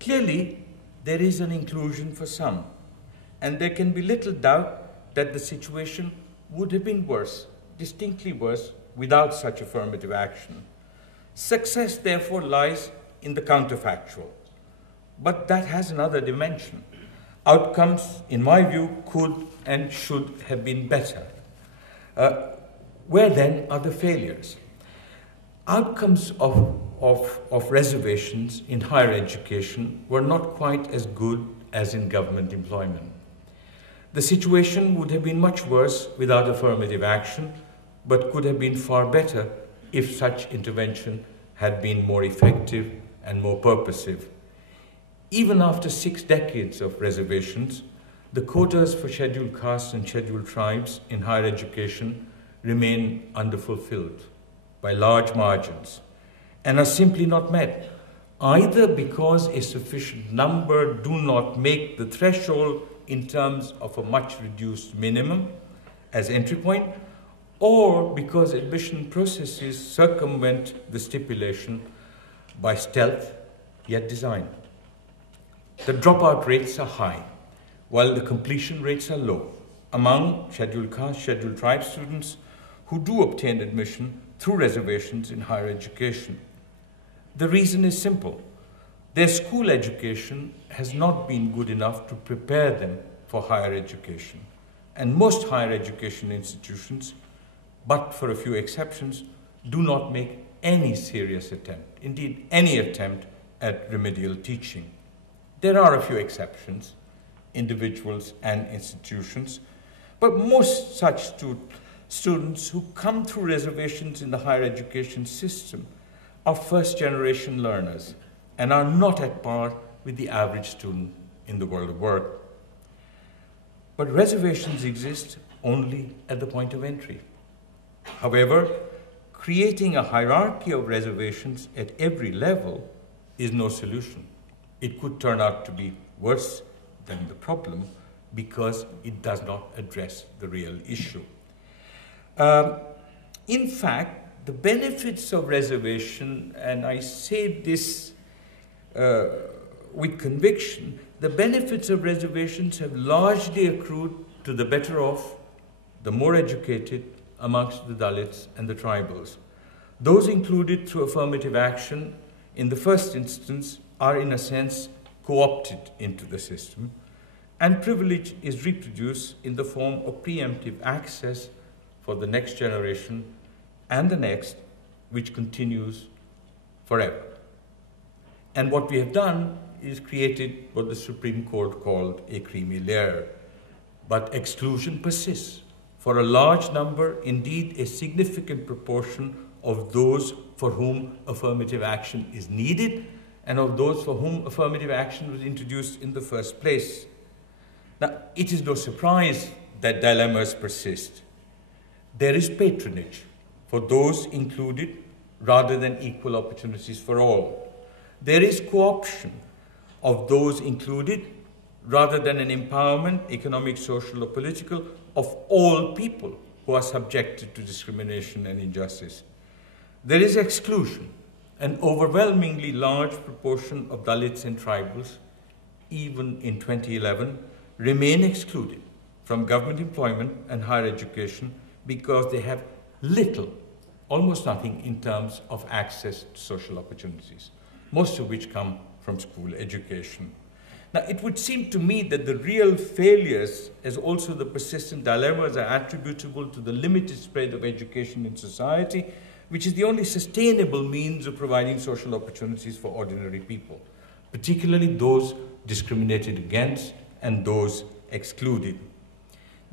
Clearly, there is an inclusion for some, and there can be little doubt that the situation would have been worse, distinctly worse, without such affirmative action. Success, therefore, lies in the counterfactual. But that has another dimension. Outcomes, in my view, could and should have been better. Where then are the failures? Outcomes of reservations in higher education were not quite as good as in government employment. The situation would have been much worse without affirmative action, but could have been far better if such intervention had been more effective and more purposive. Even after 6 decades of reservations, the quotas for scheduled castes and scheduled tribes in higher education remain underfulfilled by large margins and are simply not met, either because a sufficient number do not make the threshold in terms of a much reduced minimum as entry point, or because admission processes circumvent the stipulation by stealth, yet design. The dropout rates are high, while the completion rates are low among scheduled caste, scheduled tribe students who do obtain admission through reservations in higher education. The reason is simple. Their school education has not been good enough to prepare them for higher education. And most higher education institutions, but for a few exceptions, do not make any serious attempt, indeed any attempt at remedial teaching. There are a few exceptions, individuals and institutions, but most such students who come through reservations in the higher education system are first-generation learners and are not at par with the average student in the world of work. But reservations exist only at the point of entry. However, creating a hierarchy of reservations at every level is no solution. It could turn out to be worse than the problem because it does not address the real issue. In fact, the benefits of reservation, and I say this with conviction, the benefits of reservations have largely accrued to the better off, the more educated amongst the Dalits and the tribals. Those included through affirmative action in the first instance are in a sense co-opted into the system, and privilege is reproduced in the form of preemptive access for the next generation and the next, which continues forever. And what we have done is created what the Supreme Court called a creamy layer. But exclusion persists for a large number, indeed a significant proportion of those for whom affirmative action is needed and of those for whom affirmative action was introduced in the first place. Now, it is no surprise that dilemmas persist. There is patronage for those included rather than equal opportunities for all. There is co-option of those included rather than an empowerment, economic, social, or political, of all people who are subjected to discrimination and injustice. There is exclusion. An overwhelmingly large proportion of Dalits and tribals, even in 2011, remain excluded from government employment and higher education because they have little, almost nothing in terms of access to social opportunities, most of which come from school education. Now, it would seem to me that the real failures, as also the persistent dilemmas, are attributable to the limited spread of education in society, which is the only sustainable means of providing social opportunities for ordinary people, particularly those discriminated against and those excluded.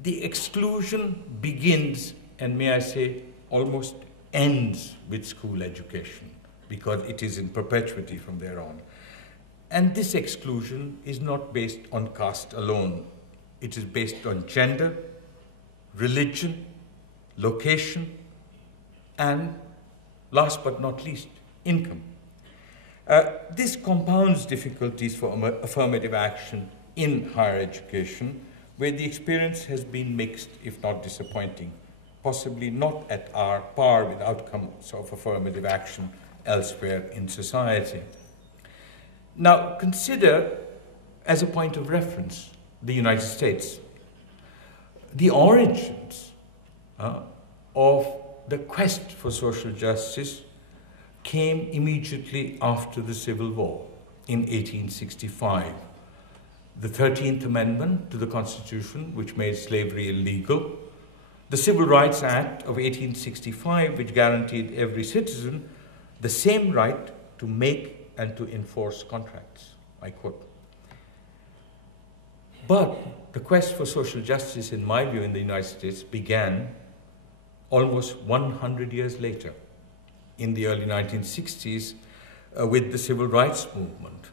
The exclusion begins, and may I say, almost ends with school education. because it is in perpetuity from there on. And this exclusion is not based on caste alone. It is based on gender, religion, location, and last but not least, income. This compounds difficulties for affirmative action in higher education, where the experience has been mixed, if not disappointing, possibly not at our par with outcomes of affirmative action elsewhere in society. Now, consider, as a point of reference, the United States. The origins of the quest for social justice came immediately after the Civil War in 1865. The 13th Amendment to the Constitution, which made slavery illegal, the Civil Rights Act of 1865, which guaranteed every citizen the same right to make and to enforce contracts, I quote. But the quest for social justice, in my view, in the United States began almost 100 years later, in the early 1960s, with the Civil Rights Movement,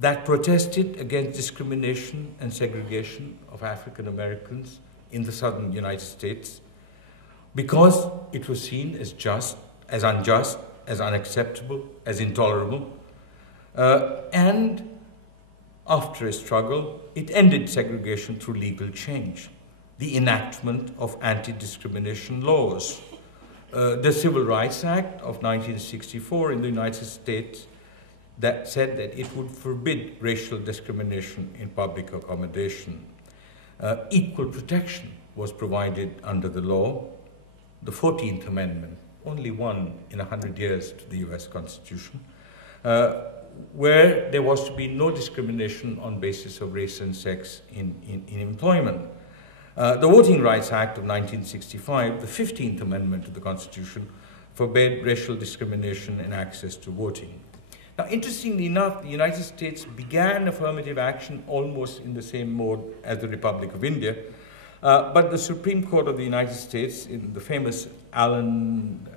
that protested against discrimination and segregation of African Americans in the southern United States, because it was seen as just, as unjust, as unacceptable, as intolerable. And after a struggle, it ended segregation through legal change, the enactment of anti-discrimination laws. The Civil Rights Act of 1964 in the United States that said that it would forbid racial discrimination in public accommodation. Equal protection was provided under the law. The 14th Amendment, only one in 100 years to the US Constitution, where there was to be no discrimination on basis of race and sex in employment. The Voting Rights Act of 1965, the 15th Amendment to the Constitution, forbade racial discrimination in access to voting. Now, interestingly enough, the United States began affirmative action almost in the same mode as the Republic of India, but the Supreme Court of the United States, in the famous Allen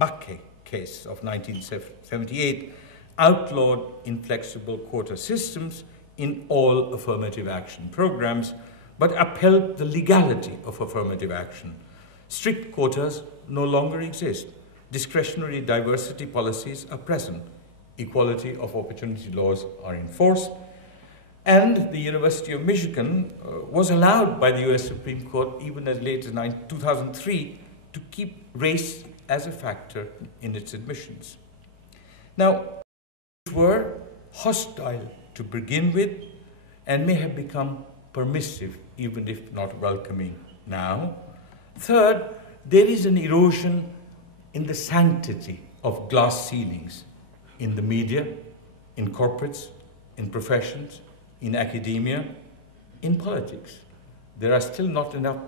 Bakke case of 1978, outlawed inflexible quota systems in all affirmative action programs, but upheld the legality of affirmative action. Strict quotas no longer exist. Discretionary diversity policies are present. Equality of opportunity laws are enforced. And the University of Michigan was allowed by the US Supreme Court, even as late as 2003, to keep race as a factor in its admissions. Now, were hostile to begin with and may have become permissive, even if not welcoming now. Third, there is an erosion in the sanctity of glass ceilings in the media, in corporates, in professions, in academia, in politics. There are still not enough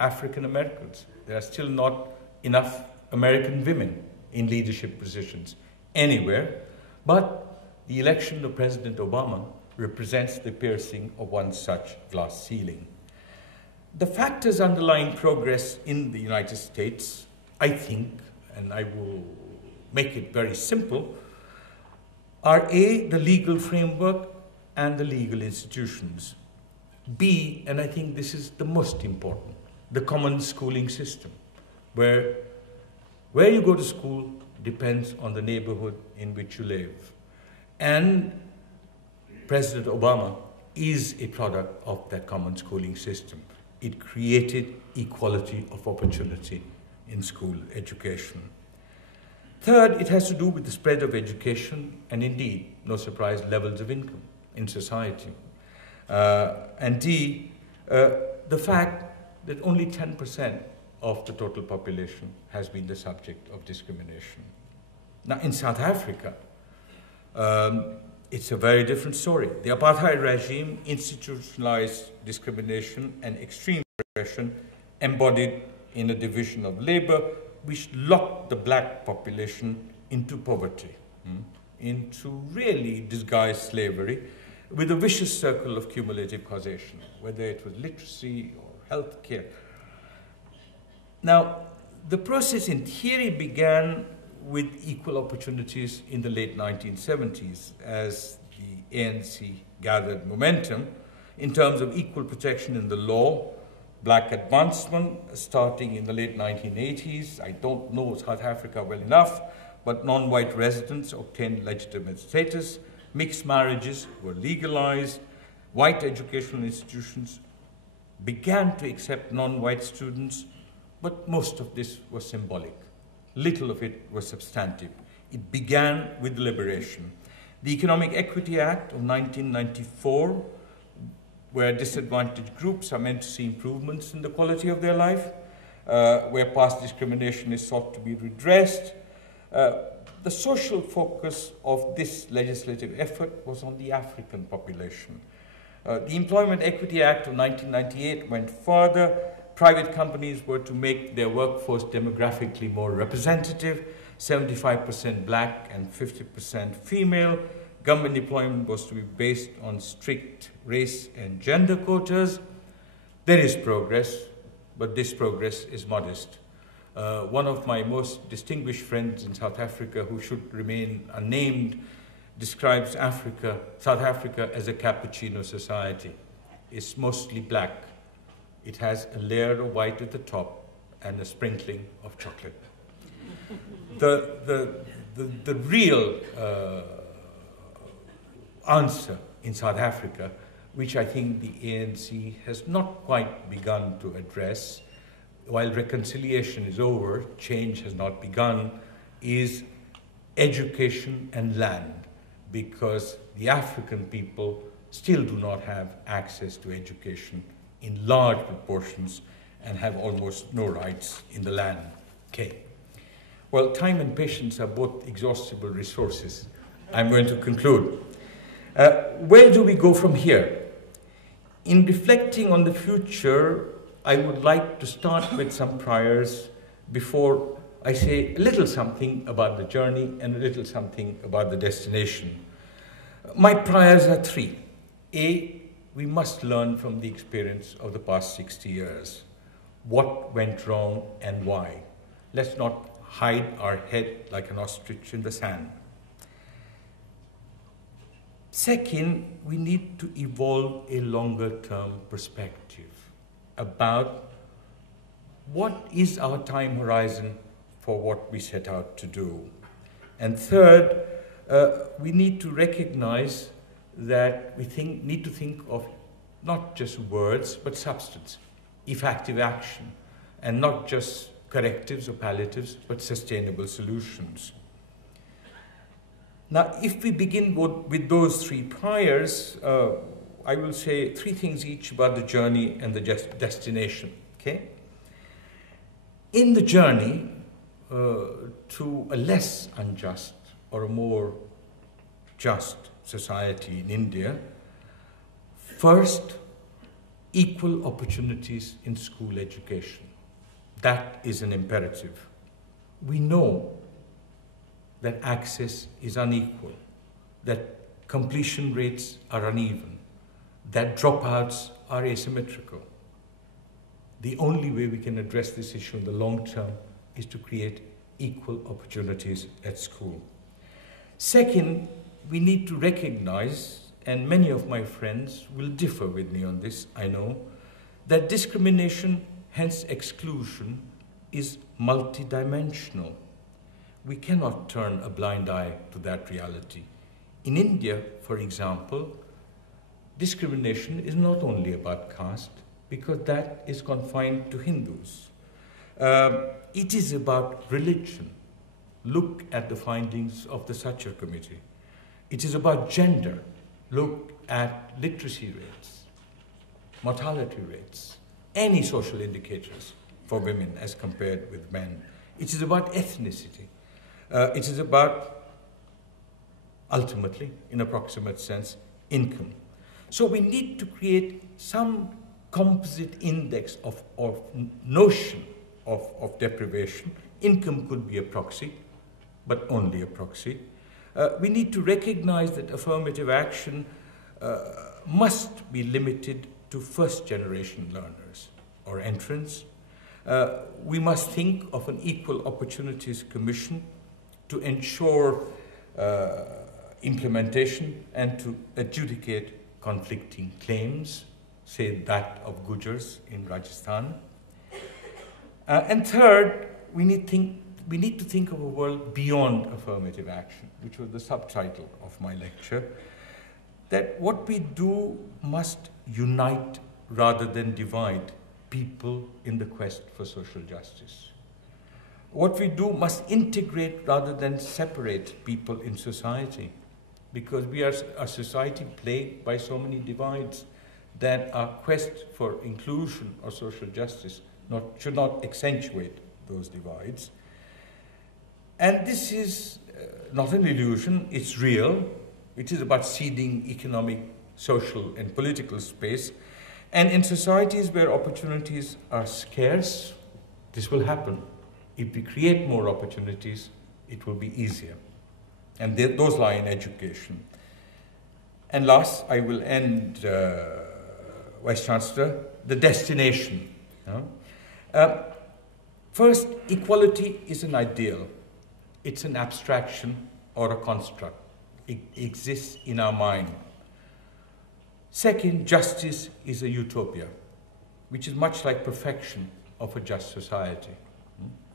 African Americans. There are still not enough American women in leadership positions anywhere. But the election of President Obama represents the piercing of one such glass ceiling. The factors underlying progress in the United States, I think, and I will make it very simple, are A, the legal framework and the legal institutions. B, and I think this is the most important, the common schooling system, where you go to school depends on the neighborhood in which you live. And President Obama is a product of that common schooling system. It created equality of opportunity in school education. Third, it has to do with the spread of education and indeed, no surprise, levels of income in society. And D, the fact that only 10% of the total population has been the subject of discrimination. Now, in South Africa, it's a very different story. The apartheid regime institutionalized discrimination and extreme repression embodied in a division of labor which locked the black population into poverty, into really disguised slavery, with a vicious circle of cumulative causation, whether it was literacy or health care. Now, the process in theory began with equal opportunities in the late 1970s as the ANC gathered momentum in terms of equal protection in the law, black advancement starting in the late 1980s. I don't know South Africa well enough, but non-white residents obtained legitimate status, mixed marriages were legalized, white educational institutions began to accept non-white students, but most of this was symbolic. Little of it was substantive. It began with liberation. The Economic Equity Act of 1994, where disadvantaged groups are meant to see improvements in the quality of their life, where past discrimination is sought to be redressed. The social focus of this legislative effort was on the African population. The Employment Equity Act of 1998 went further. Private companies were to make their workforce demographically more representative, 75% black and 50% female. Government employment was to be based on strict race and gender quotas. There is progress, but this progress is modest. One of my most distinguished friends in South Africa, who should remain unnamed, describes South Africa as a cappuccino society. It's mostly black. It has a layer of white at the top and a sprinkling of chocolate. The real answer in South Africa, which I think the ANC has not quite begun to address, while reconciliation is over, change has not begun, is education and land, because the African people still do not have access to education in large proportions and have almost no rights in the land. Okay. Well, time and patience are both exhaustible resources. I'm going to conclude. Where do we go from here? In reflecting on the future, I would like to start with some priors before I say a little something about the journey and a little something about the destination. My priors are three. A, we must learn from the experience of the past 60 years. What went wrong and why? Let's not hide our head like an ostrich in the sand. Second, we need to evolve a longer-term perspective about what is our time horizon for what we set out to do. And third, we need to recognize that we need to think of not just words, but substance, effective action, and not just correctives or palliatives, but sustainable solutions. Now, if we begin with those three priors, I will say three things each about the journey and the destination, okay? In the journey to a less unjust or a more just society in India, first, equal opportunities in school education. That is an imperative. We know that access is unequal, that completion rates are uneven, that dropouts are asymmetrical. The only way we can address this issue in the long term is to create equal opportunities at school. Second, we need to recognize, and many of my friends will differ with me on this, I know, that discrimination, hence exclusion, is multidimensional. We cannot turn a blind eye to that reality. In India, for example, discrimination is not only about caste, because that is confined to Hindus. It is about religion. Look at the findings of the Sachar Committee. It is about gender. Look at literacy rates, mortality rates, any social indicators for women as compared with men. It is about ethnicity. It is about, ultimately, in a proximate sense, income. So we need to create some composite index of notion of deprivation. Income could be a proxy, but only a proxy. We need to recognize that affirmative action must be limited to first-generation learners or entrants. We must think of an Equal Opportunities Commission to ensure implementation and to adjudicate conflicting claims, say that of Gujars in Rajasthan. And third, we need to think of a world beyond affirmative action, which was the subtitle of my lecture, that what we do must unite rather than divide people in the quest for social justice. What we do must integrate rather than separate people in society, because we are a society plagued by so many divides that our quest for inclusion or social justice should not accentuate those divides. And this is not an illusion, it's real. It is about ceding economic, social, and political space. And in societies where opportunities are scarce, this will happen. If we create more opportunities, it will be easier. And those lie in education. And last, I will end, Vice Chancellor, the destination. First, equality is an ideal. It's an abstraction or a construct. It exists in our mind. Second, justice is a utopia, which is much like perfection of a just society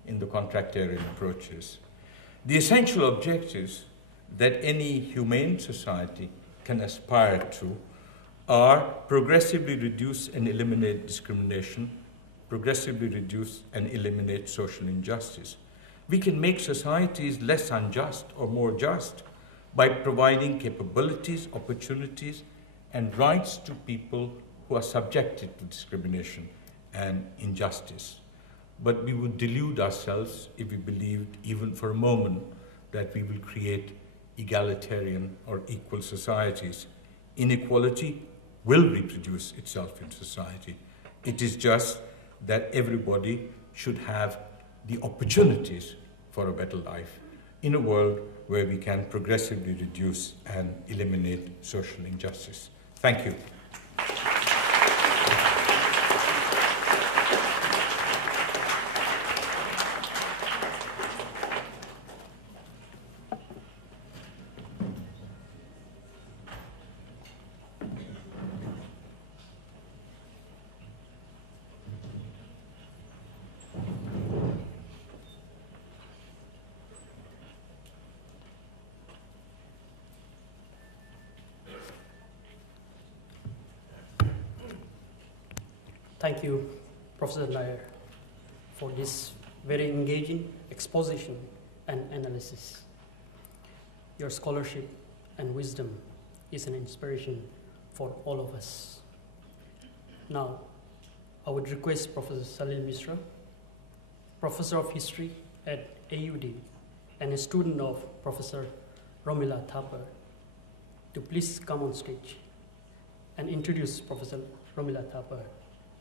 in the contractarian approaches. The essential objectives that any humane society can aspire to are progressively reduce and eliminate discrimination, progressively reduce and eliminate social injustice. We can make societies less unjust or more just by providing capabilities, opportunities, and rights to people who are subjected to discrimination and injustice. But we would delude ourselves if we believed, even for a moment, that we will create egalitarian or equal societies. Inequality will reproduce itself in society. It is just that everybody should have the opportunities for a better life in a world where we can progressively reduce and eliminate social injustice. Thank you. Thank you, Professor Nayyar, for this very engaging exposition and analysis. Your scholarship and wisdom is an inspiration for all of us. Now, I would request Professor Salil Mishra, Professor of History at AUD and a student of Professor Romila Thapar, to please come on stage and introduce Professor Romila Thapar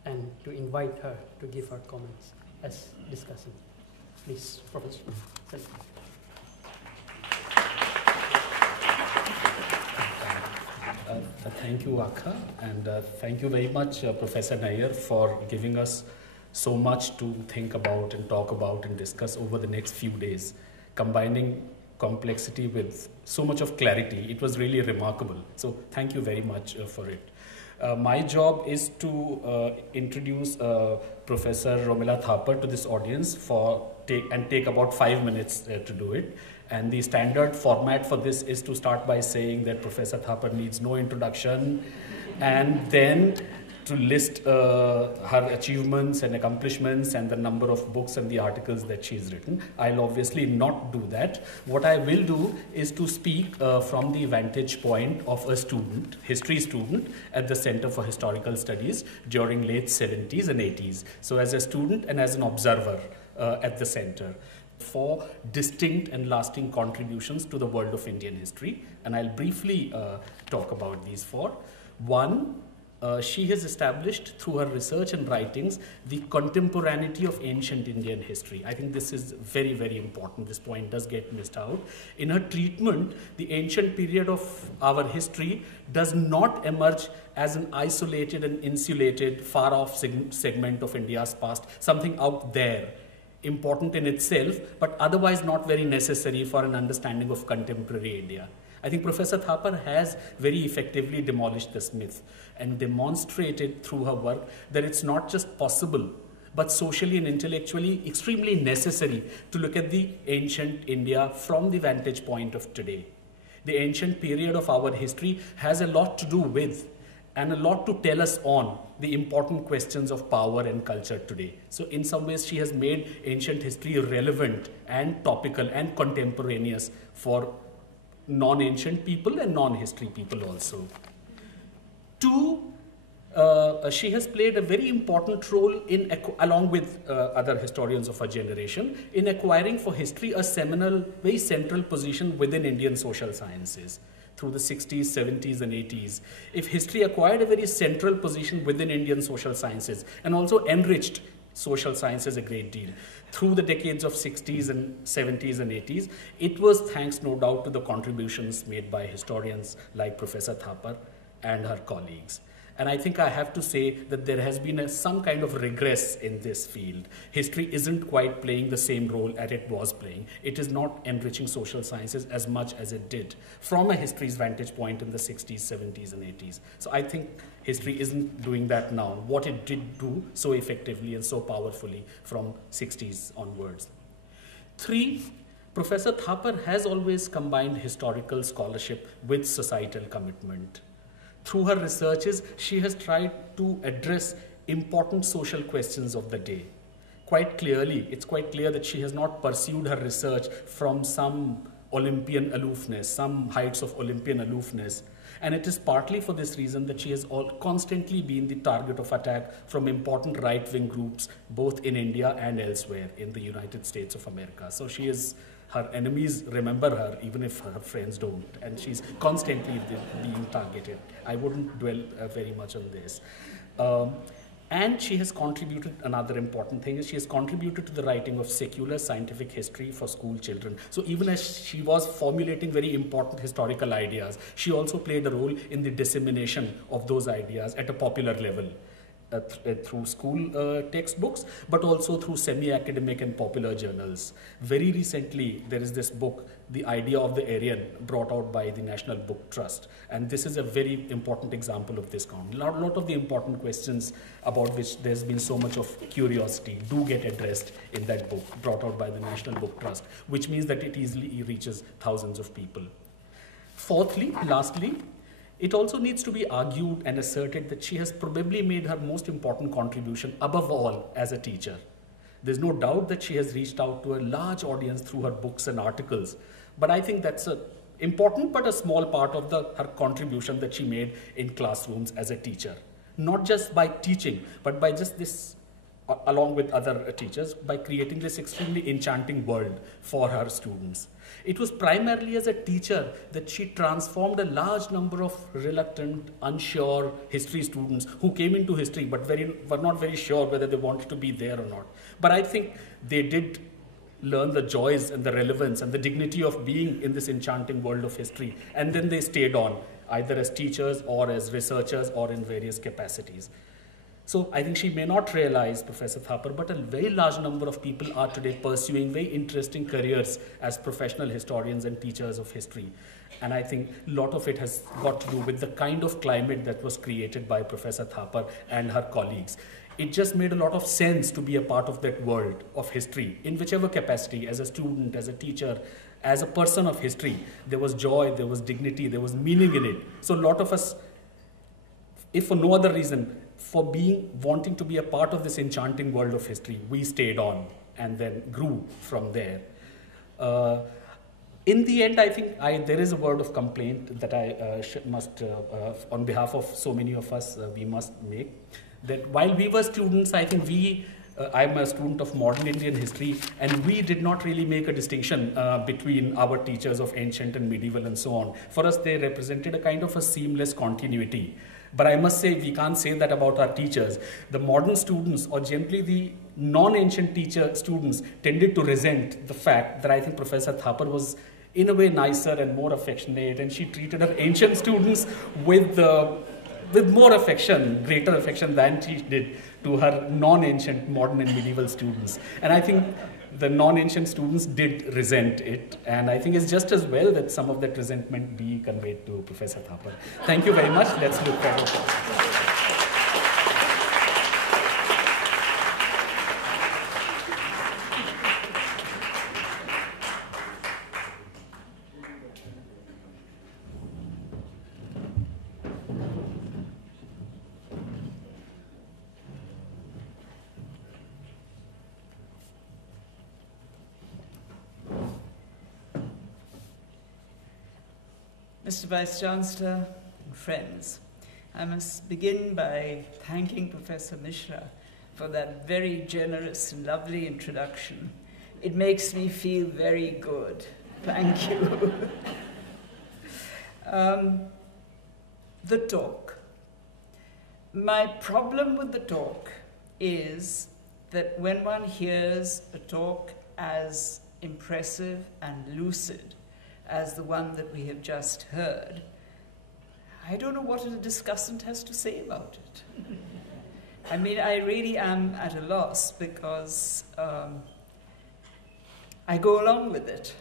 and to invite her to give her comments as discussant. Please, Professor. Thank you, Akha, and thank you very much, Professor Nayyar, for giving us so much to think about and talk about and discuss over the next few days, combining complexity with so much of clarity. It was really remarkable. So thank you very much for it. My job is to introduce Professor Romila Thapar to this audience take about 5 minutes to do it. And the standard format for this is to start by saying that Professor Thapar needs no introduction, and then to list her achievements and accomplishments and the number of books and the articles that she's written. I'll obviously not do that. What I will do is to speak from the vantage point of a student, history student at the Center for Historical Studies during late 70s and 80s. So as a student and as an observer at the center, for distinct and lasting contributions to the world of Indian history. And I'll briefly talk about these four. One, she has established through her research and writings the contemporaneity of ancient Indian history. I think this is very, very important. This point does get missed out. In her treatment, the ancient period of our history does not emerge as an isolated and insulated, far-off segment of India's past, something out there. important in itself, but otherwise not very necessary for an understanding of contemporary India. I think Professor Thapar has very effectively demolished this myth and demonstrated through her work that it's not just possible, but socially and intellectually extremely necessary to look at the ancient India from the vantage point of today. The ancient period of our history has a lot to do with and a lot to tell us on the important questions of power and culture today. So in some ways, she has made ancient history relevant and topical and contemporaneous for non-ancient people and non-history people also. Two, she has played a very important role in, along with other historians of her generation, in acquiring for history a seminal, very central position within Indian social sciences through the 60s, 70s, and 80s. If history acquired a very central position within Indian social sciences and also enriched social sciences a great deal through the decades of 60s and 70s and 80s, it was thanks, no doubt, to the contributions made by historians like Professor Thapar and her colleagues. And I think I have to say that there has been some kind of regress in this field. History isn't quite playing the same role as it was playing. It is not enriching social sciences as much as it did from a history's vantage point in the 60s, 70s, and 80s. So I think history isn't doing that now, what it did do so effectively and so powerfully from 60s onwards. Three, Professor Thapar has always combined historical scholarship with societal commitment. Through her researches, she has tried to address important social questions of the day. Quite clearly, it's quite clear that she has not pursued her research from some Olympian aloofness, some heights of Olympian aloofness. And it is partly for this reason that she has constantly been the target of attack from important right-wing groups, both in India and elsewhere in the United States of America. So she is, her enemies remember her, even if her friends don't. And she's constantly being targeted. I wouldn't dwell very much on this. And she has contributed, another important thing is she has contributed to the writing of secular scientific history for school children. So even as she was formulating very important historical ideas, she also played a role in the dissemination of those ideas at a popular level. Through school textbooks, but also through semi-academic and popular journals. Very recently, there is this book, The Idea of the Aryan, brought out by the National Book Trust. And this is a very important example of this kind. A lot of the important questions about which there's been so much of curiosity do get addressed in that book, brought out by the National Book Trust, which means that it easily reaches thousands of people. Fourthly, lastly, it also needs to be argued and asserted that she has probably made her most important contribution above all as a teacher. There's no doubt that she has reached out to a large audience through her books and articles, but I think that's an important but a small part of her contribution that she made in classrooms as a teacher. Not just by teaching, but by just this, along with other teachers, by creating this extremely enchanting world for her students. It was primarily as a teacher that she transformed a large number of reluctant, unsure history students who came into history but were not very sure whether they wanted to be there or not. But I think they did learn the joys and the relevance and the dignity of being in this enchanting world of history. And then they stayed on, either as teachers or as researchers or in various capacities. So I think she may not realize, Professor Thapar, but a very large number of people are today pursuing very interesting careers as professional historians and teachers of history. And I think a lot of it has got to do with the kind of climate that was created by Professor Thapar and her colleagues. It just made a lot of sense to be a part of that world of history, in whichever capacity, as a student, as a teacher, as a person of history. There was joy, there was dignity, there was meaning in it. So a lot of us, if for no other reason, for wanting to be a part of this enchanting world of history, we stayed on and then grew from there. In the end, I think there is a word of complaint that I must, on behalf of so many of us, we must make. That while we were students, I think I'm a student of modern Indian history, and we did not really make a distinction between our teachers of ancient and medieval and so on. For us, they represented a kind of a seamless continuity. But I must say, we can't say that about our teachers. The modern students, or generally the non-ancient students, tended to resent the fact that I think Professor Thapar was in a way nicer and more affectionate, and she treated her ancient students with with more affection, greater affection than she did to her non-ancient, modern and medieval students. And I think the non-ancient students did resent it, and I think it's just as well that some of that resentment be conveyed to Professor Thapar. Thank you very much. Let's look forward. Mr. Vice-Chancellor and friends, I must begin by thanking Professor Mishra for that very generous and lovely introduction. It makes me feel very good. Thank you. The talk. My problem with the talk is that when one hears a talk as impressive and lucid as the one that we have just heard, I don't know what a discussant has to say about it. I mean, I really am at a loss because I go along with it.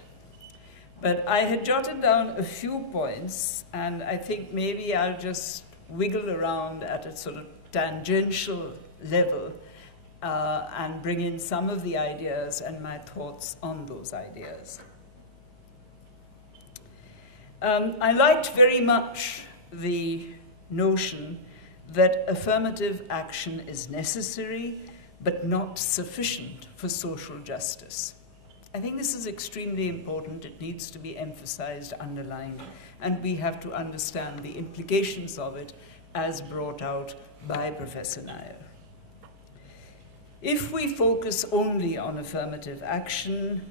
But I had jotted down a few points, and I think maybe I'll just wiggle around at a sort of tangential level and bring in some of the ideas and my thoughts on those ideas. I liked very much the notion that affirmative action is necessary but not sufficient for social justice. I think this is extremely important. It needs to be emphasized, underlined, and we have to understand the implications of it as brought out by Professor Nayyar. If we focus only on affirmative action,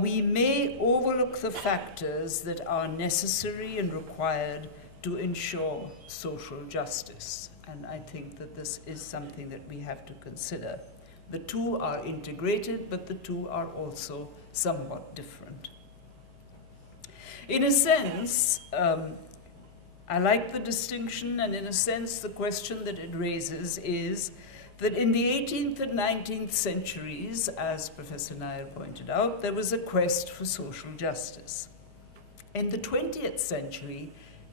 we may overlook the factors that are necessary and required to ensure social justice. And I think that this is something that we have to consider. The two are integrated, but the two are also somewhat different. In a sense, I like the distinction, and in a sense, the question that it raises is that in the 18th and 19th centuries, as Professor Nayyar pointed out, there was a quest for social justice. In the 20th century,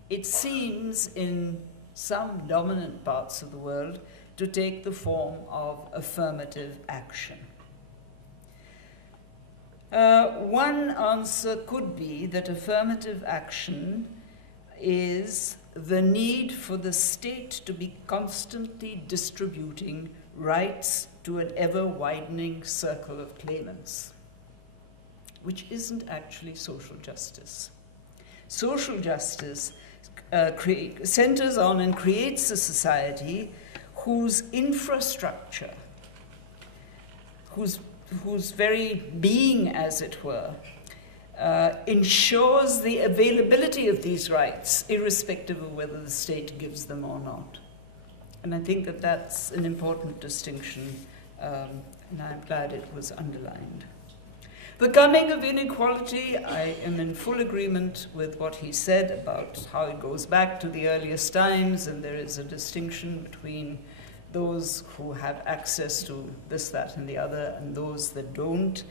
it seems in some dominant parts of the world to take the form of affirmative action. One answer could be that affirmative action is the need for the state to be constantly distributing rights to an ever-widening circle of claimants, which isn't actually social justice. Social justice centers on and creates a society whose infrastructure, whose very being, as it were, ensures the availability of these rights, irrespective of whether the state gives them or not. And I think that that's an important distinction, and I'm glad it was underlined. The coming of inequality, I am in full agreement with what he said about how it goes back to the earliest times, and there is a distinction between those who have access to this, that, and the other, and those that don't.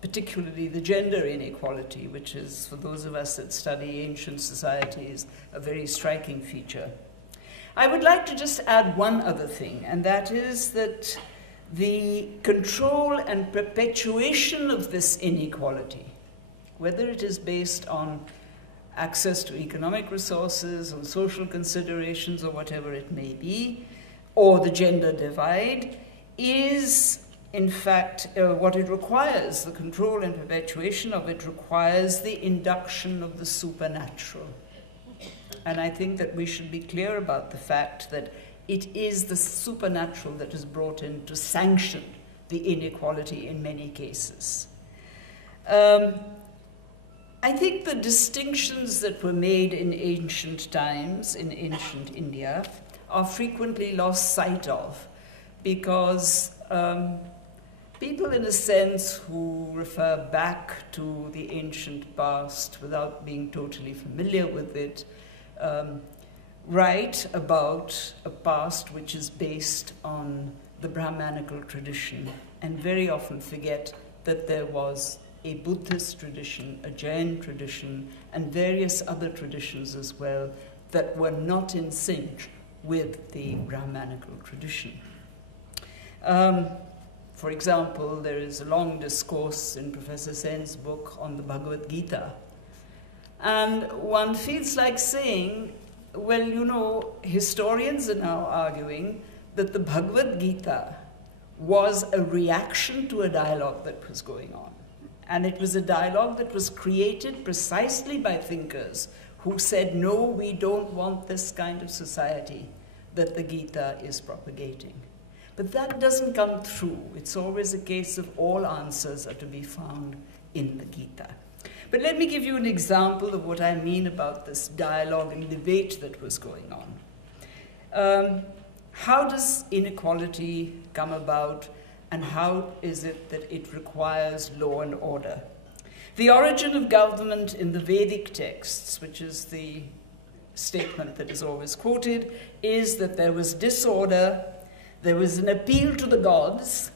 Particularly the gender inequality, which is, for those of us that study ancient societies, a very striking feature. I would like to just add one other thing, and that is that the control and perpetuation of this inequality, whether it is based on access to economic resources, on social considerations, or whatever it may be, or the gender divide, is in fact, what it requires, the control and perpetuation of it requires the induction of the supernatural. And I think that we should be clear about the fact that it is the supernatural that is brought in to sanction the inequality in many cases. I think the distinctions that were made in ancient times, in ancient India, are frequently lost sight of because people, in a sense, who refer back to the ancient past without being totally familiar with it, write about a past which is based on the Brahmanical tradition and very often forget that there was a Buddhist tradition, a Jain tradition, and various other traditions as well that were not in sync with the Brahmanical tradition. For example, there is a long discourse in Professor Sen's book on the Bhagavad Gita. And one feels like saying, well, you know, historians are now arguing that the Bhagavad Gita was a reaction to a dialogue that was going on. And it was a dialogue that was created precisely by thinkers who said, no, we don't want this kind of society that the Gita is propagating. But that doesn't come through. It's always a case of all answers are to be found in the Gita. But let me give you an example of what I mean about this dialogue and debate that was going on. How does inequality come about, and how is it that it requires law and order? The origin of government in the Vedic texts, which is the statement that is always quoted, is that there was disorder, there was an appeal to the gods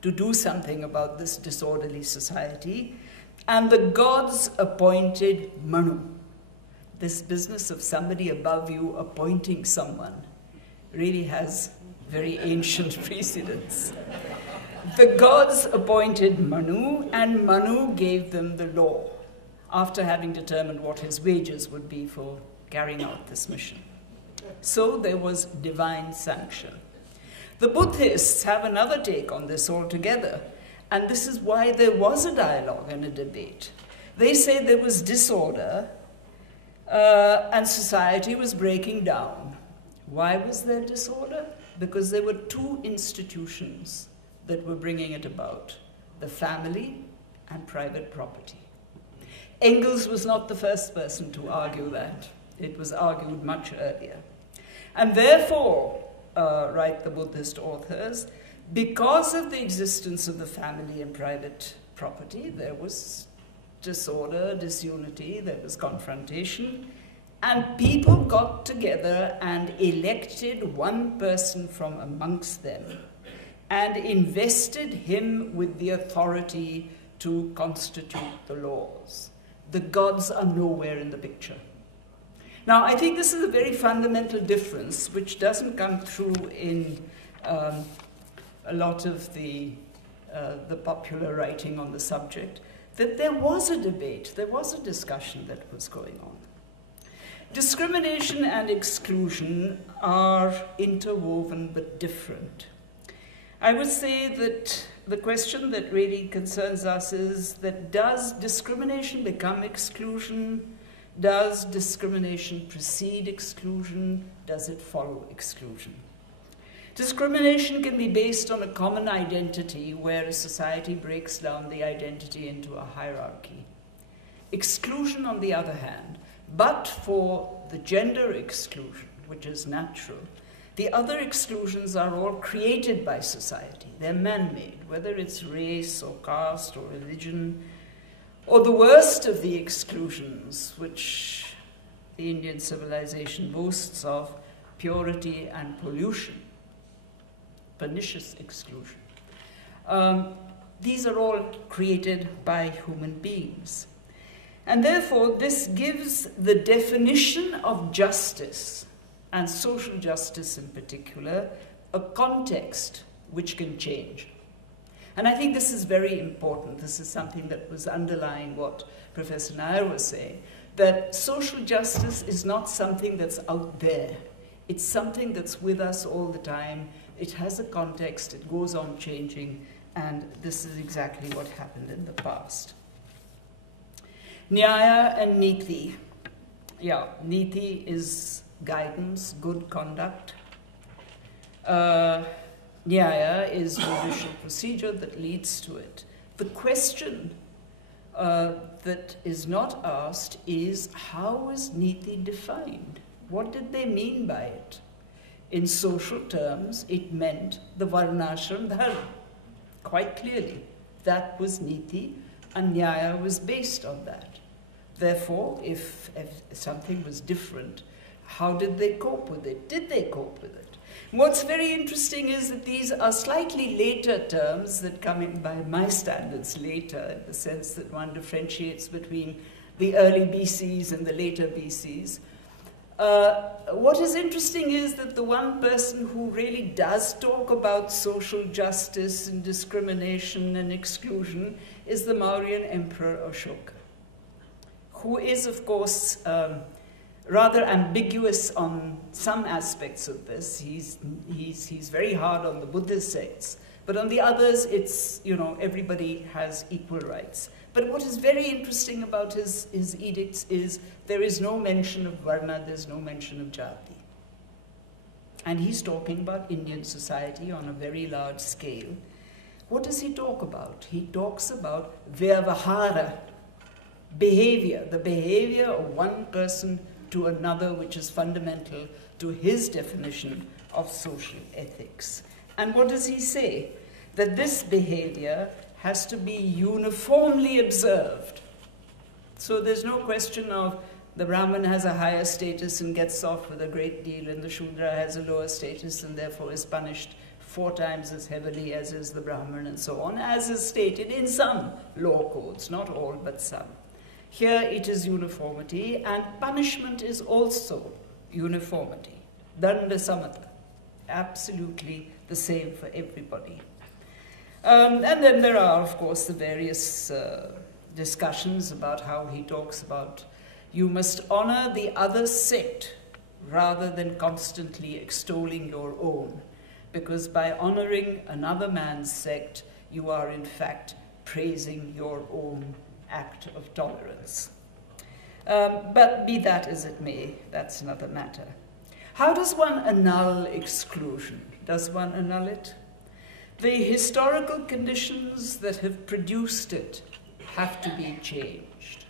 to do something about this disorderly society, and the gods appointed Manu. This business of somebody above you appointing someone really has very ancient precedents. The gods appointed Manu, and Manu gave them the law, after having determined what his wages would be for carrying out this mission. So there was divine sanction. The Buddhists have another take on this altogether, and this is why there was a dialogue and a debate. They say there was disorder and society was breaking down. Why was there disorder? Because there were two institutions that were bringing it about: the family and private property. Engels was not the first person to argue that. It was argued much earlier. And therefore, write the Buddhist authors, because of the existence of the family and private property, there was disorder, disunity, there was confrontation, and people got together and elected one person from amongst them and invested him with the authority to constitute the laws. The gods are nowhere in the picture. Now, I think this is a very fundamental difference which doesn't come through in a lot of the popular writing on the subject, that there was a debate, there was a discussion that was going on. Discrimination and exclusion are interwoven but different. I would say that the question that really concerns us is that does discrimination become exclusion? Does discrimination precede exclusion? Does it follow exclusion? Discrimination can be based on a common identity where a society breaks down the identity into a hierarchy. Exclusion, on the other hand, but for the gender exclusion, which is natural, the other exclusions are all created by society. They're man-made, whether it's race or caste or religion, or the worst of the exclusions, which the Indian civilization boasts of, purity and pollution, pernicious exclusion. These are all created by human beings. And therefore, this gives the definition of justice, and social justice in particular, a context which can change. And I think this is very important. This is something that was underlying what Professor Nayyar was saying, that social justice is not something that's out there. It's something that's with us all the time. It has a context, it goes on changing, and this is exactly what happened in the past. Nyaya and Niti. Yeah, Niti is guidance, good conduct. Nyaya is judicial procedure that leads to it. The question that is not asked is, how is Niti defined? What did they mean by it? In social terms, it meant the Varnashram Dharma. Quite clearly, that was Niti, and Nyaya was based on that. Therefore, if something was different, How did they cope with it? Did they cope with it? What's very interesting is that these are slightly later terms that come in by my standards later, in the sense that one differentiates between the early BCs and the later BCs. What is interesting is that the one person who really does talk about social justice and discrimination and exclusion is the Mauryan Emperor Ashoka, who is, of course, rather ambiguous on some aspects of this. He's very hard on the Buddhist sects, but on the others, it's, you know, everybody has equal rights. But what is very interesting about his edicts is there is no mention of Varna, there's no mention of Jati. And he's talking about Indian society on a very large scale. What does he talk about? He talks about Vyavahara, behavior, the behavior of one person to another, which is fundamental to his definition of social ethics. And what does he say? That this behavior has to be uniformly observed. So there's no question of the Brahmin has a higher status and gets off with a great deal, and the Shudra has a lower status and therefore is punished 4 times as heavily as is the Brahmin, and so on, as is stated in some law codes, not all, but some. Here it is uniformity, and punishment is also uniformity. Danda samata, absolutely the same for everybody. And then there are, of course, the various discussions about how he talks about you must honor the other sect rather than constantly extolling your own, because by honoring another man's sect, you are in fact praising your own act of tolerance. But be that as it may, that's another matter. How does one annul exclusion? Does one annul it? The historical conditions that have produced it have to be changed.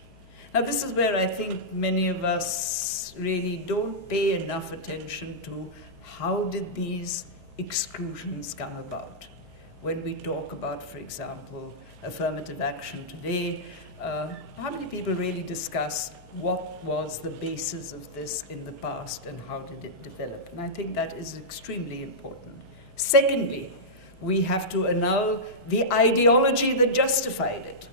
Now, this is where I think many of us really don't pay enough attention to how did these exclusions come about. When we talk about, for example, affirmative action today, how many people really discuss what was the basis of this in the past and how did it develop? And I think that is extremely important. Secondly, we have to annul the ideology that justified it.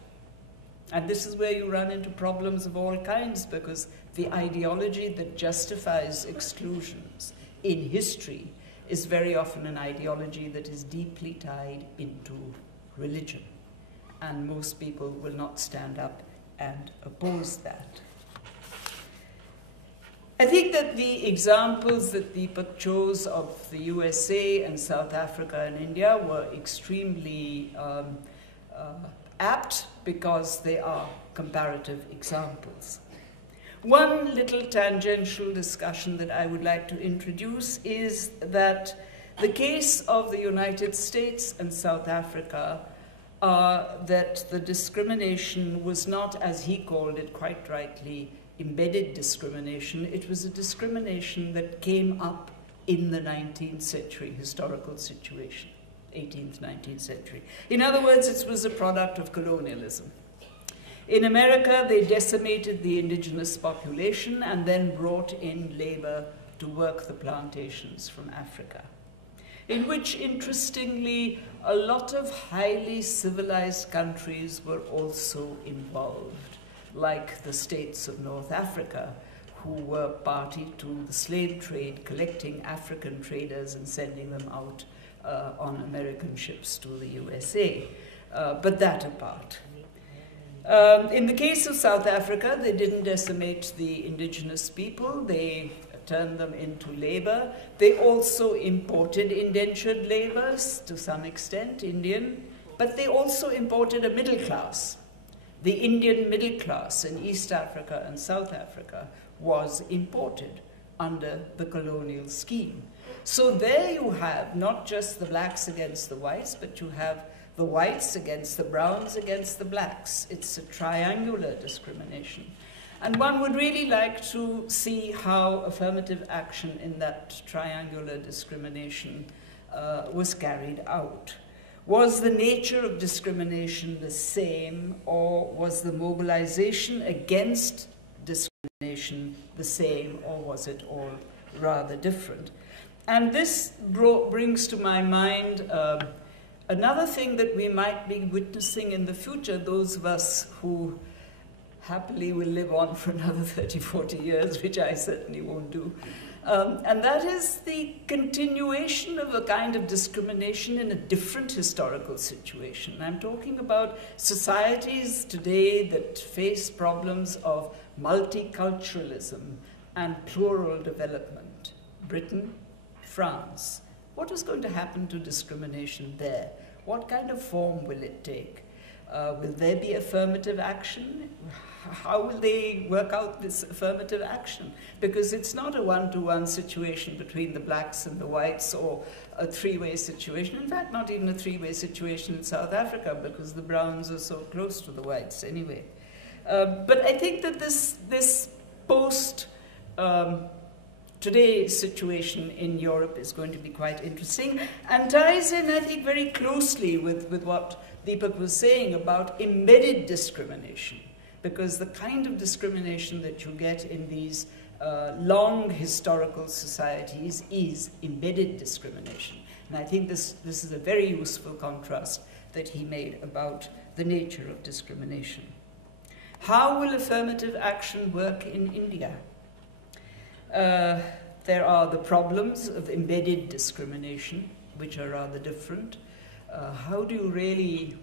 And this is where you run into problems of all kinds, because the ideology that justifies exclusions in history is very often an ideology that is deeply tied into religion. And most people will not stand up and oppose that. I think that the examples that Deepak chose of the USA and South Africa and India were extremely apt because they are comparative examples. One little tangential discussion that I would like to introduce is that the case of the United States and South Africa that the discrimination was not, as he called it quite rightly, embedded discrimination. It was a discrimination that came up in the 19th century historical situation, 18th, 19th century. In other words, it was a product of colonialism. In America, they decimated the indigenous population and then brought in labor to work the plantations from Africa, in which, interestingly, a lot of highly civilized countries were also involved, like the states of North Africa, who were party to the slave trade, collecting African traders and sending them out on American ships to the USA. But that apart. In the case of South Africa, they didn't decimate the indigenous people. They turned them into labor. They also imported indentured laborers to some extent, Indian, but they also imported a middle class. The Indian middle class in East Africa and South Africa was imported under the colonial scheme. So there you have not just the blacks against the whites, but you have the whites against the browns against the blacks. It's a triangular discrimination. And one would really like to see how affirmative action in that triangular discrimination was carried out. Was the nature of discrimination the same, or was the mobilization against discrimination discrimination the same, or was it all rather different? And this brings to my mind another thing that we might be witnessing in the future, those of us who happily will live on for another 30, 40 years, which I certainly won't do. And that is the continuation of a kind of discrimination in a different historical situation. I'm talking about societies today that face problems of multiculturalism and plural development. Britain, France. What is going to happen to discrimination there? What kind of form will it take? Will there be affirmative action? How will they work out this affirmative action? Because it's not a one-to-one situation between the blacks and the whites, or a three-way situation. In fact, not even a three-way situation in South Africa, because the browns are so close to the whites anyway. But I think that this post-today situation in Europe is going to be quite interesting, and ties in, I think, very closely with what Deepak was saying about embedded discrimination. Because the kind of discrimination that you get in these long historical societies is embedded discrimination. And I think this is a very useful contrast that he made about the nature of discrimination. How will affirmative action work in India? There are the problems of embedded discrimination, which are rather different. How do you really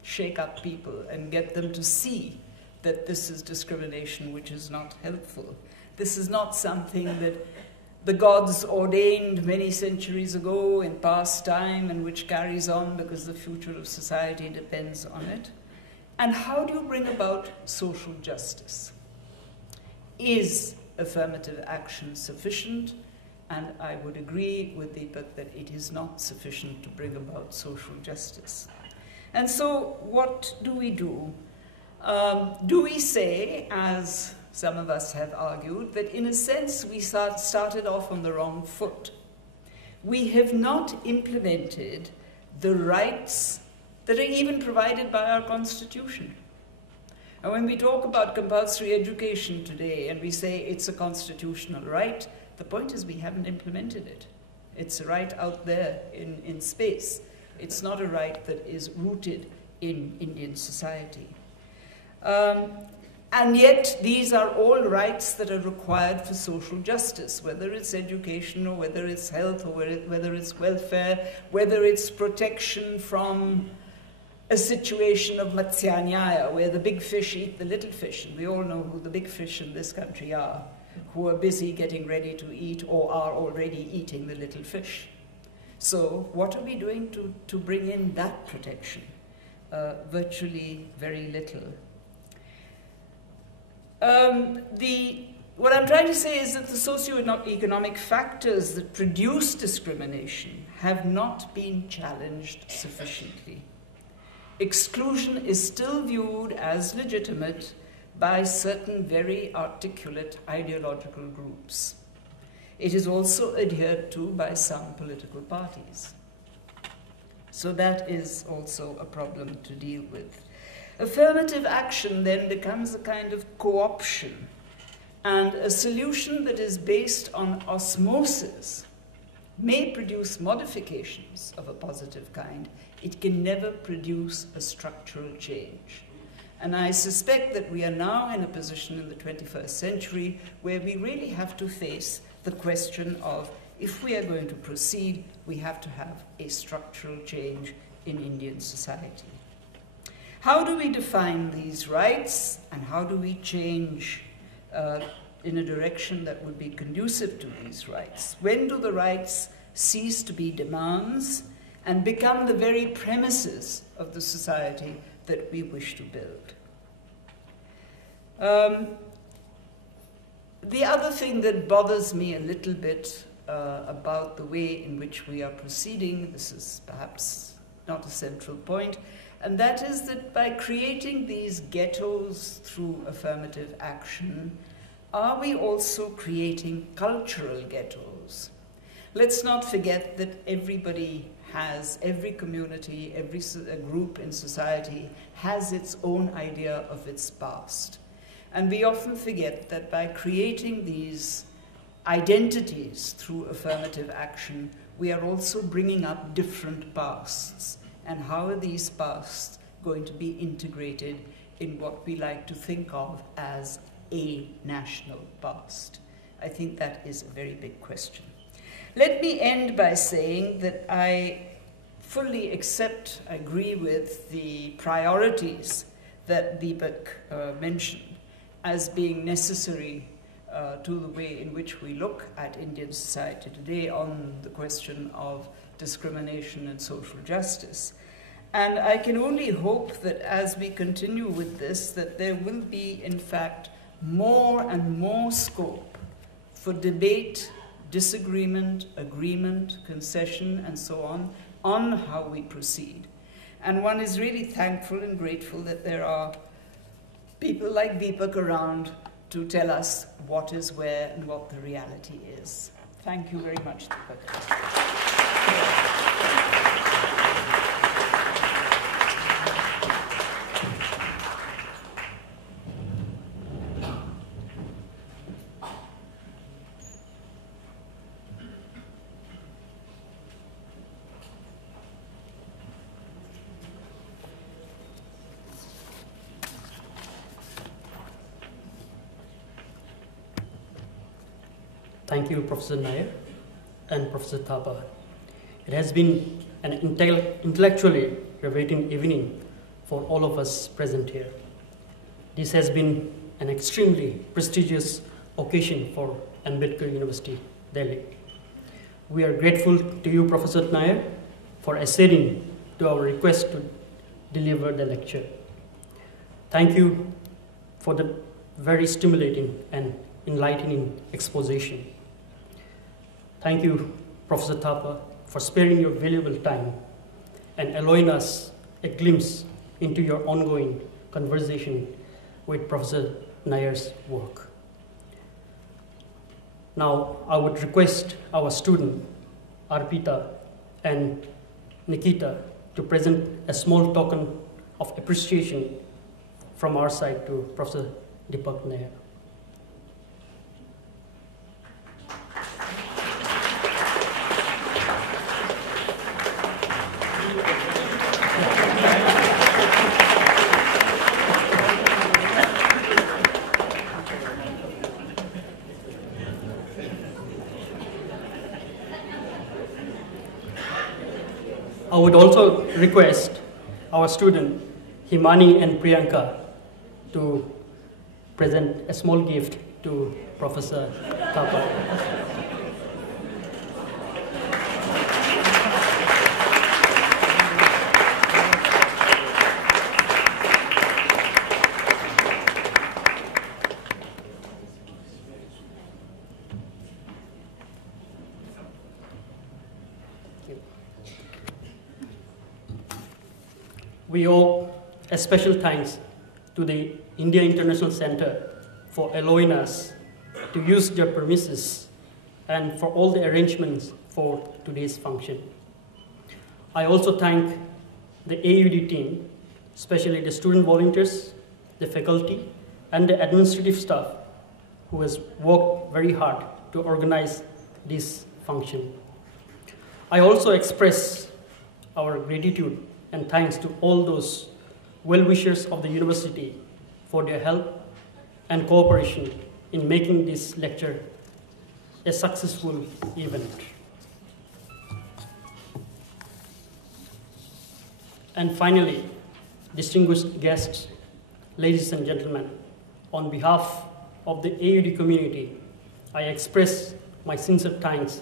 shake up people and get them to see that this is discrimination which is not helpful? This is not something that the gods ordained many centuries ago in past time, and which carries on because the future of society depends on it. And how do you bring about social justice? Is affirmative action sufficient? And I would agree with Deepak that it is not sufficient to bring about social justice. And so what do we do? Do we say, as some of us have argued, that in a sense we started off on the wrong foot? We have not implemented the rights that are even provided by our Constitution. And when we talk about compulsory education today and we say it's a constitutional right, the point is we haven't implemented it. It's a right out there in space. It's not a right that is rooted in Indian society. And yet, these are all rights that are required for social justice, whether it's education, or whether it's health, or whether it's welfare, whether it's protection from a situation of Matsyanyaya, where the big fish eat the little fish, and we all know who the big fish in this country are, who are busy getting ready to eat or are already eating the little fish. So what are we doing to bring in that protection? Virtually very little. What I'm trying to say is that the socio-economic factors that produce discrimination have not been challenged sufficiently. Exclusion is still viewed as legitimate by certain very articulate ideological groups. It is also adhered to by some political parties. So that is also a problem to deal with. Affirmative action then becomes a kind of co-option, and a solution that is based on osmosis may produce modifications of a positive kind. It can never produce a structural change. And I suspect that we are now in a position in the 21st century where we really have to face the question of, if we are going to proceed, we have to have a structural change in Indian society. How do we define these rights, and how do we change in a direction that would be conducive to these rights? When do the rights cease to be demands and become the very premises of the society that we wish to build? The other thing that bothers me a little bit about the way in which we are proceeding, this is perhaps not a central point, and that is that by creating these ghettos through affirmative action, are we also creating cultural ghettos? Let's not forget that everybody has, every community, every group in society has its own idea of its past. And we often forget that by creating these identities through affirmative action, we are also bringing up different pasts. And how are these pasts going to be integrated in what we like to think of as a national past? I think that is a very big question. Let me end by saying that I fully agree with the priorities that Deepak mentioned as being necessary to the way in which we look at Indian society today on the question of discrimination and social justice. And I can only hope that as we continue with this, that there will be, in fact, more and more scope for debate, disagreement, agreement, concession, and so on how we proceed. And one is really thankful and grateful that there are people like Deepak around to tell us what is where and what the reality is. Thank you very much, Deepak. Thank you, Professor Nayyar and Professor Thapar. It has been an intellectually riveting evening for all of us present here. This has been an extremely prestigious occasion for Ambedkar University, Delhi. We are grateful to you, Professor Nayyar, for acceding to our request to deliver the lecture. Thank you for the very stimulating and enlightening exposition. Thank you, Professor Thapar, for sparing your valuable time and allowing us a glimpse into your ongoing conversation with Professor Nayyar's work. Now, I would request our student, Arpita and Nikita, to present a small token of appreciation from our side to Professor Deepak Nayyar. I would also request our student, Himani and Priyanka, to present a small gift to Professor Thapar. We owe a special thanks to the India International Center for allowing us to use their premises and for all the arrangements for today's function. I also thank the AUD team, especially the student volunteers, the faculty, and the administrative staff who has worked very hard to organize this function. I also express our gratitude and thanks to all those well-wishers of the university for their help and cooperation in making this lecture a successful event. And finally, distinguished guests, ladies and gentlemen, on behalf of the AUD community, I express my sincere thanks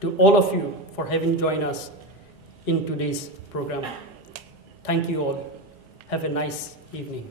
to all of you for having joined us in today's program. Thank you all. Have a nice evening.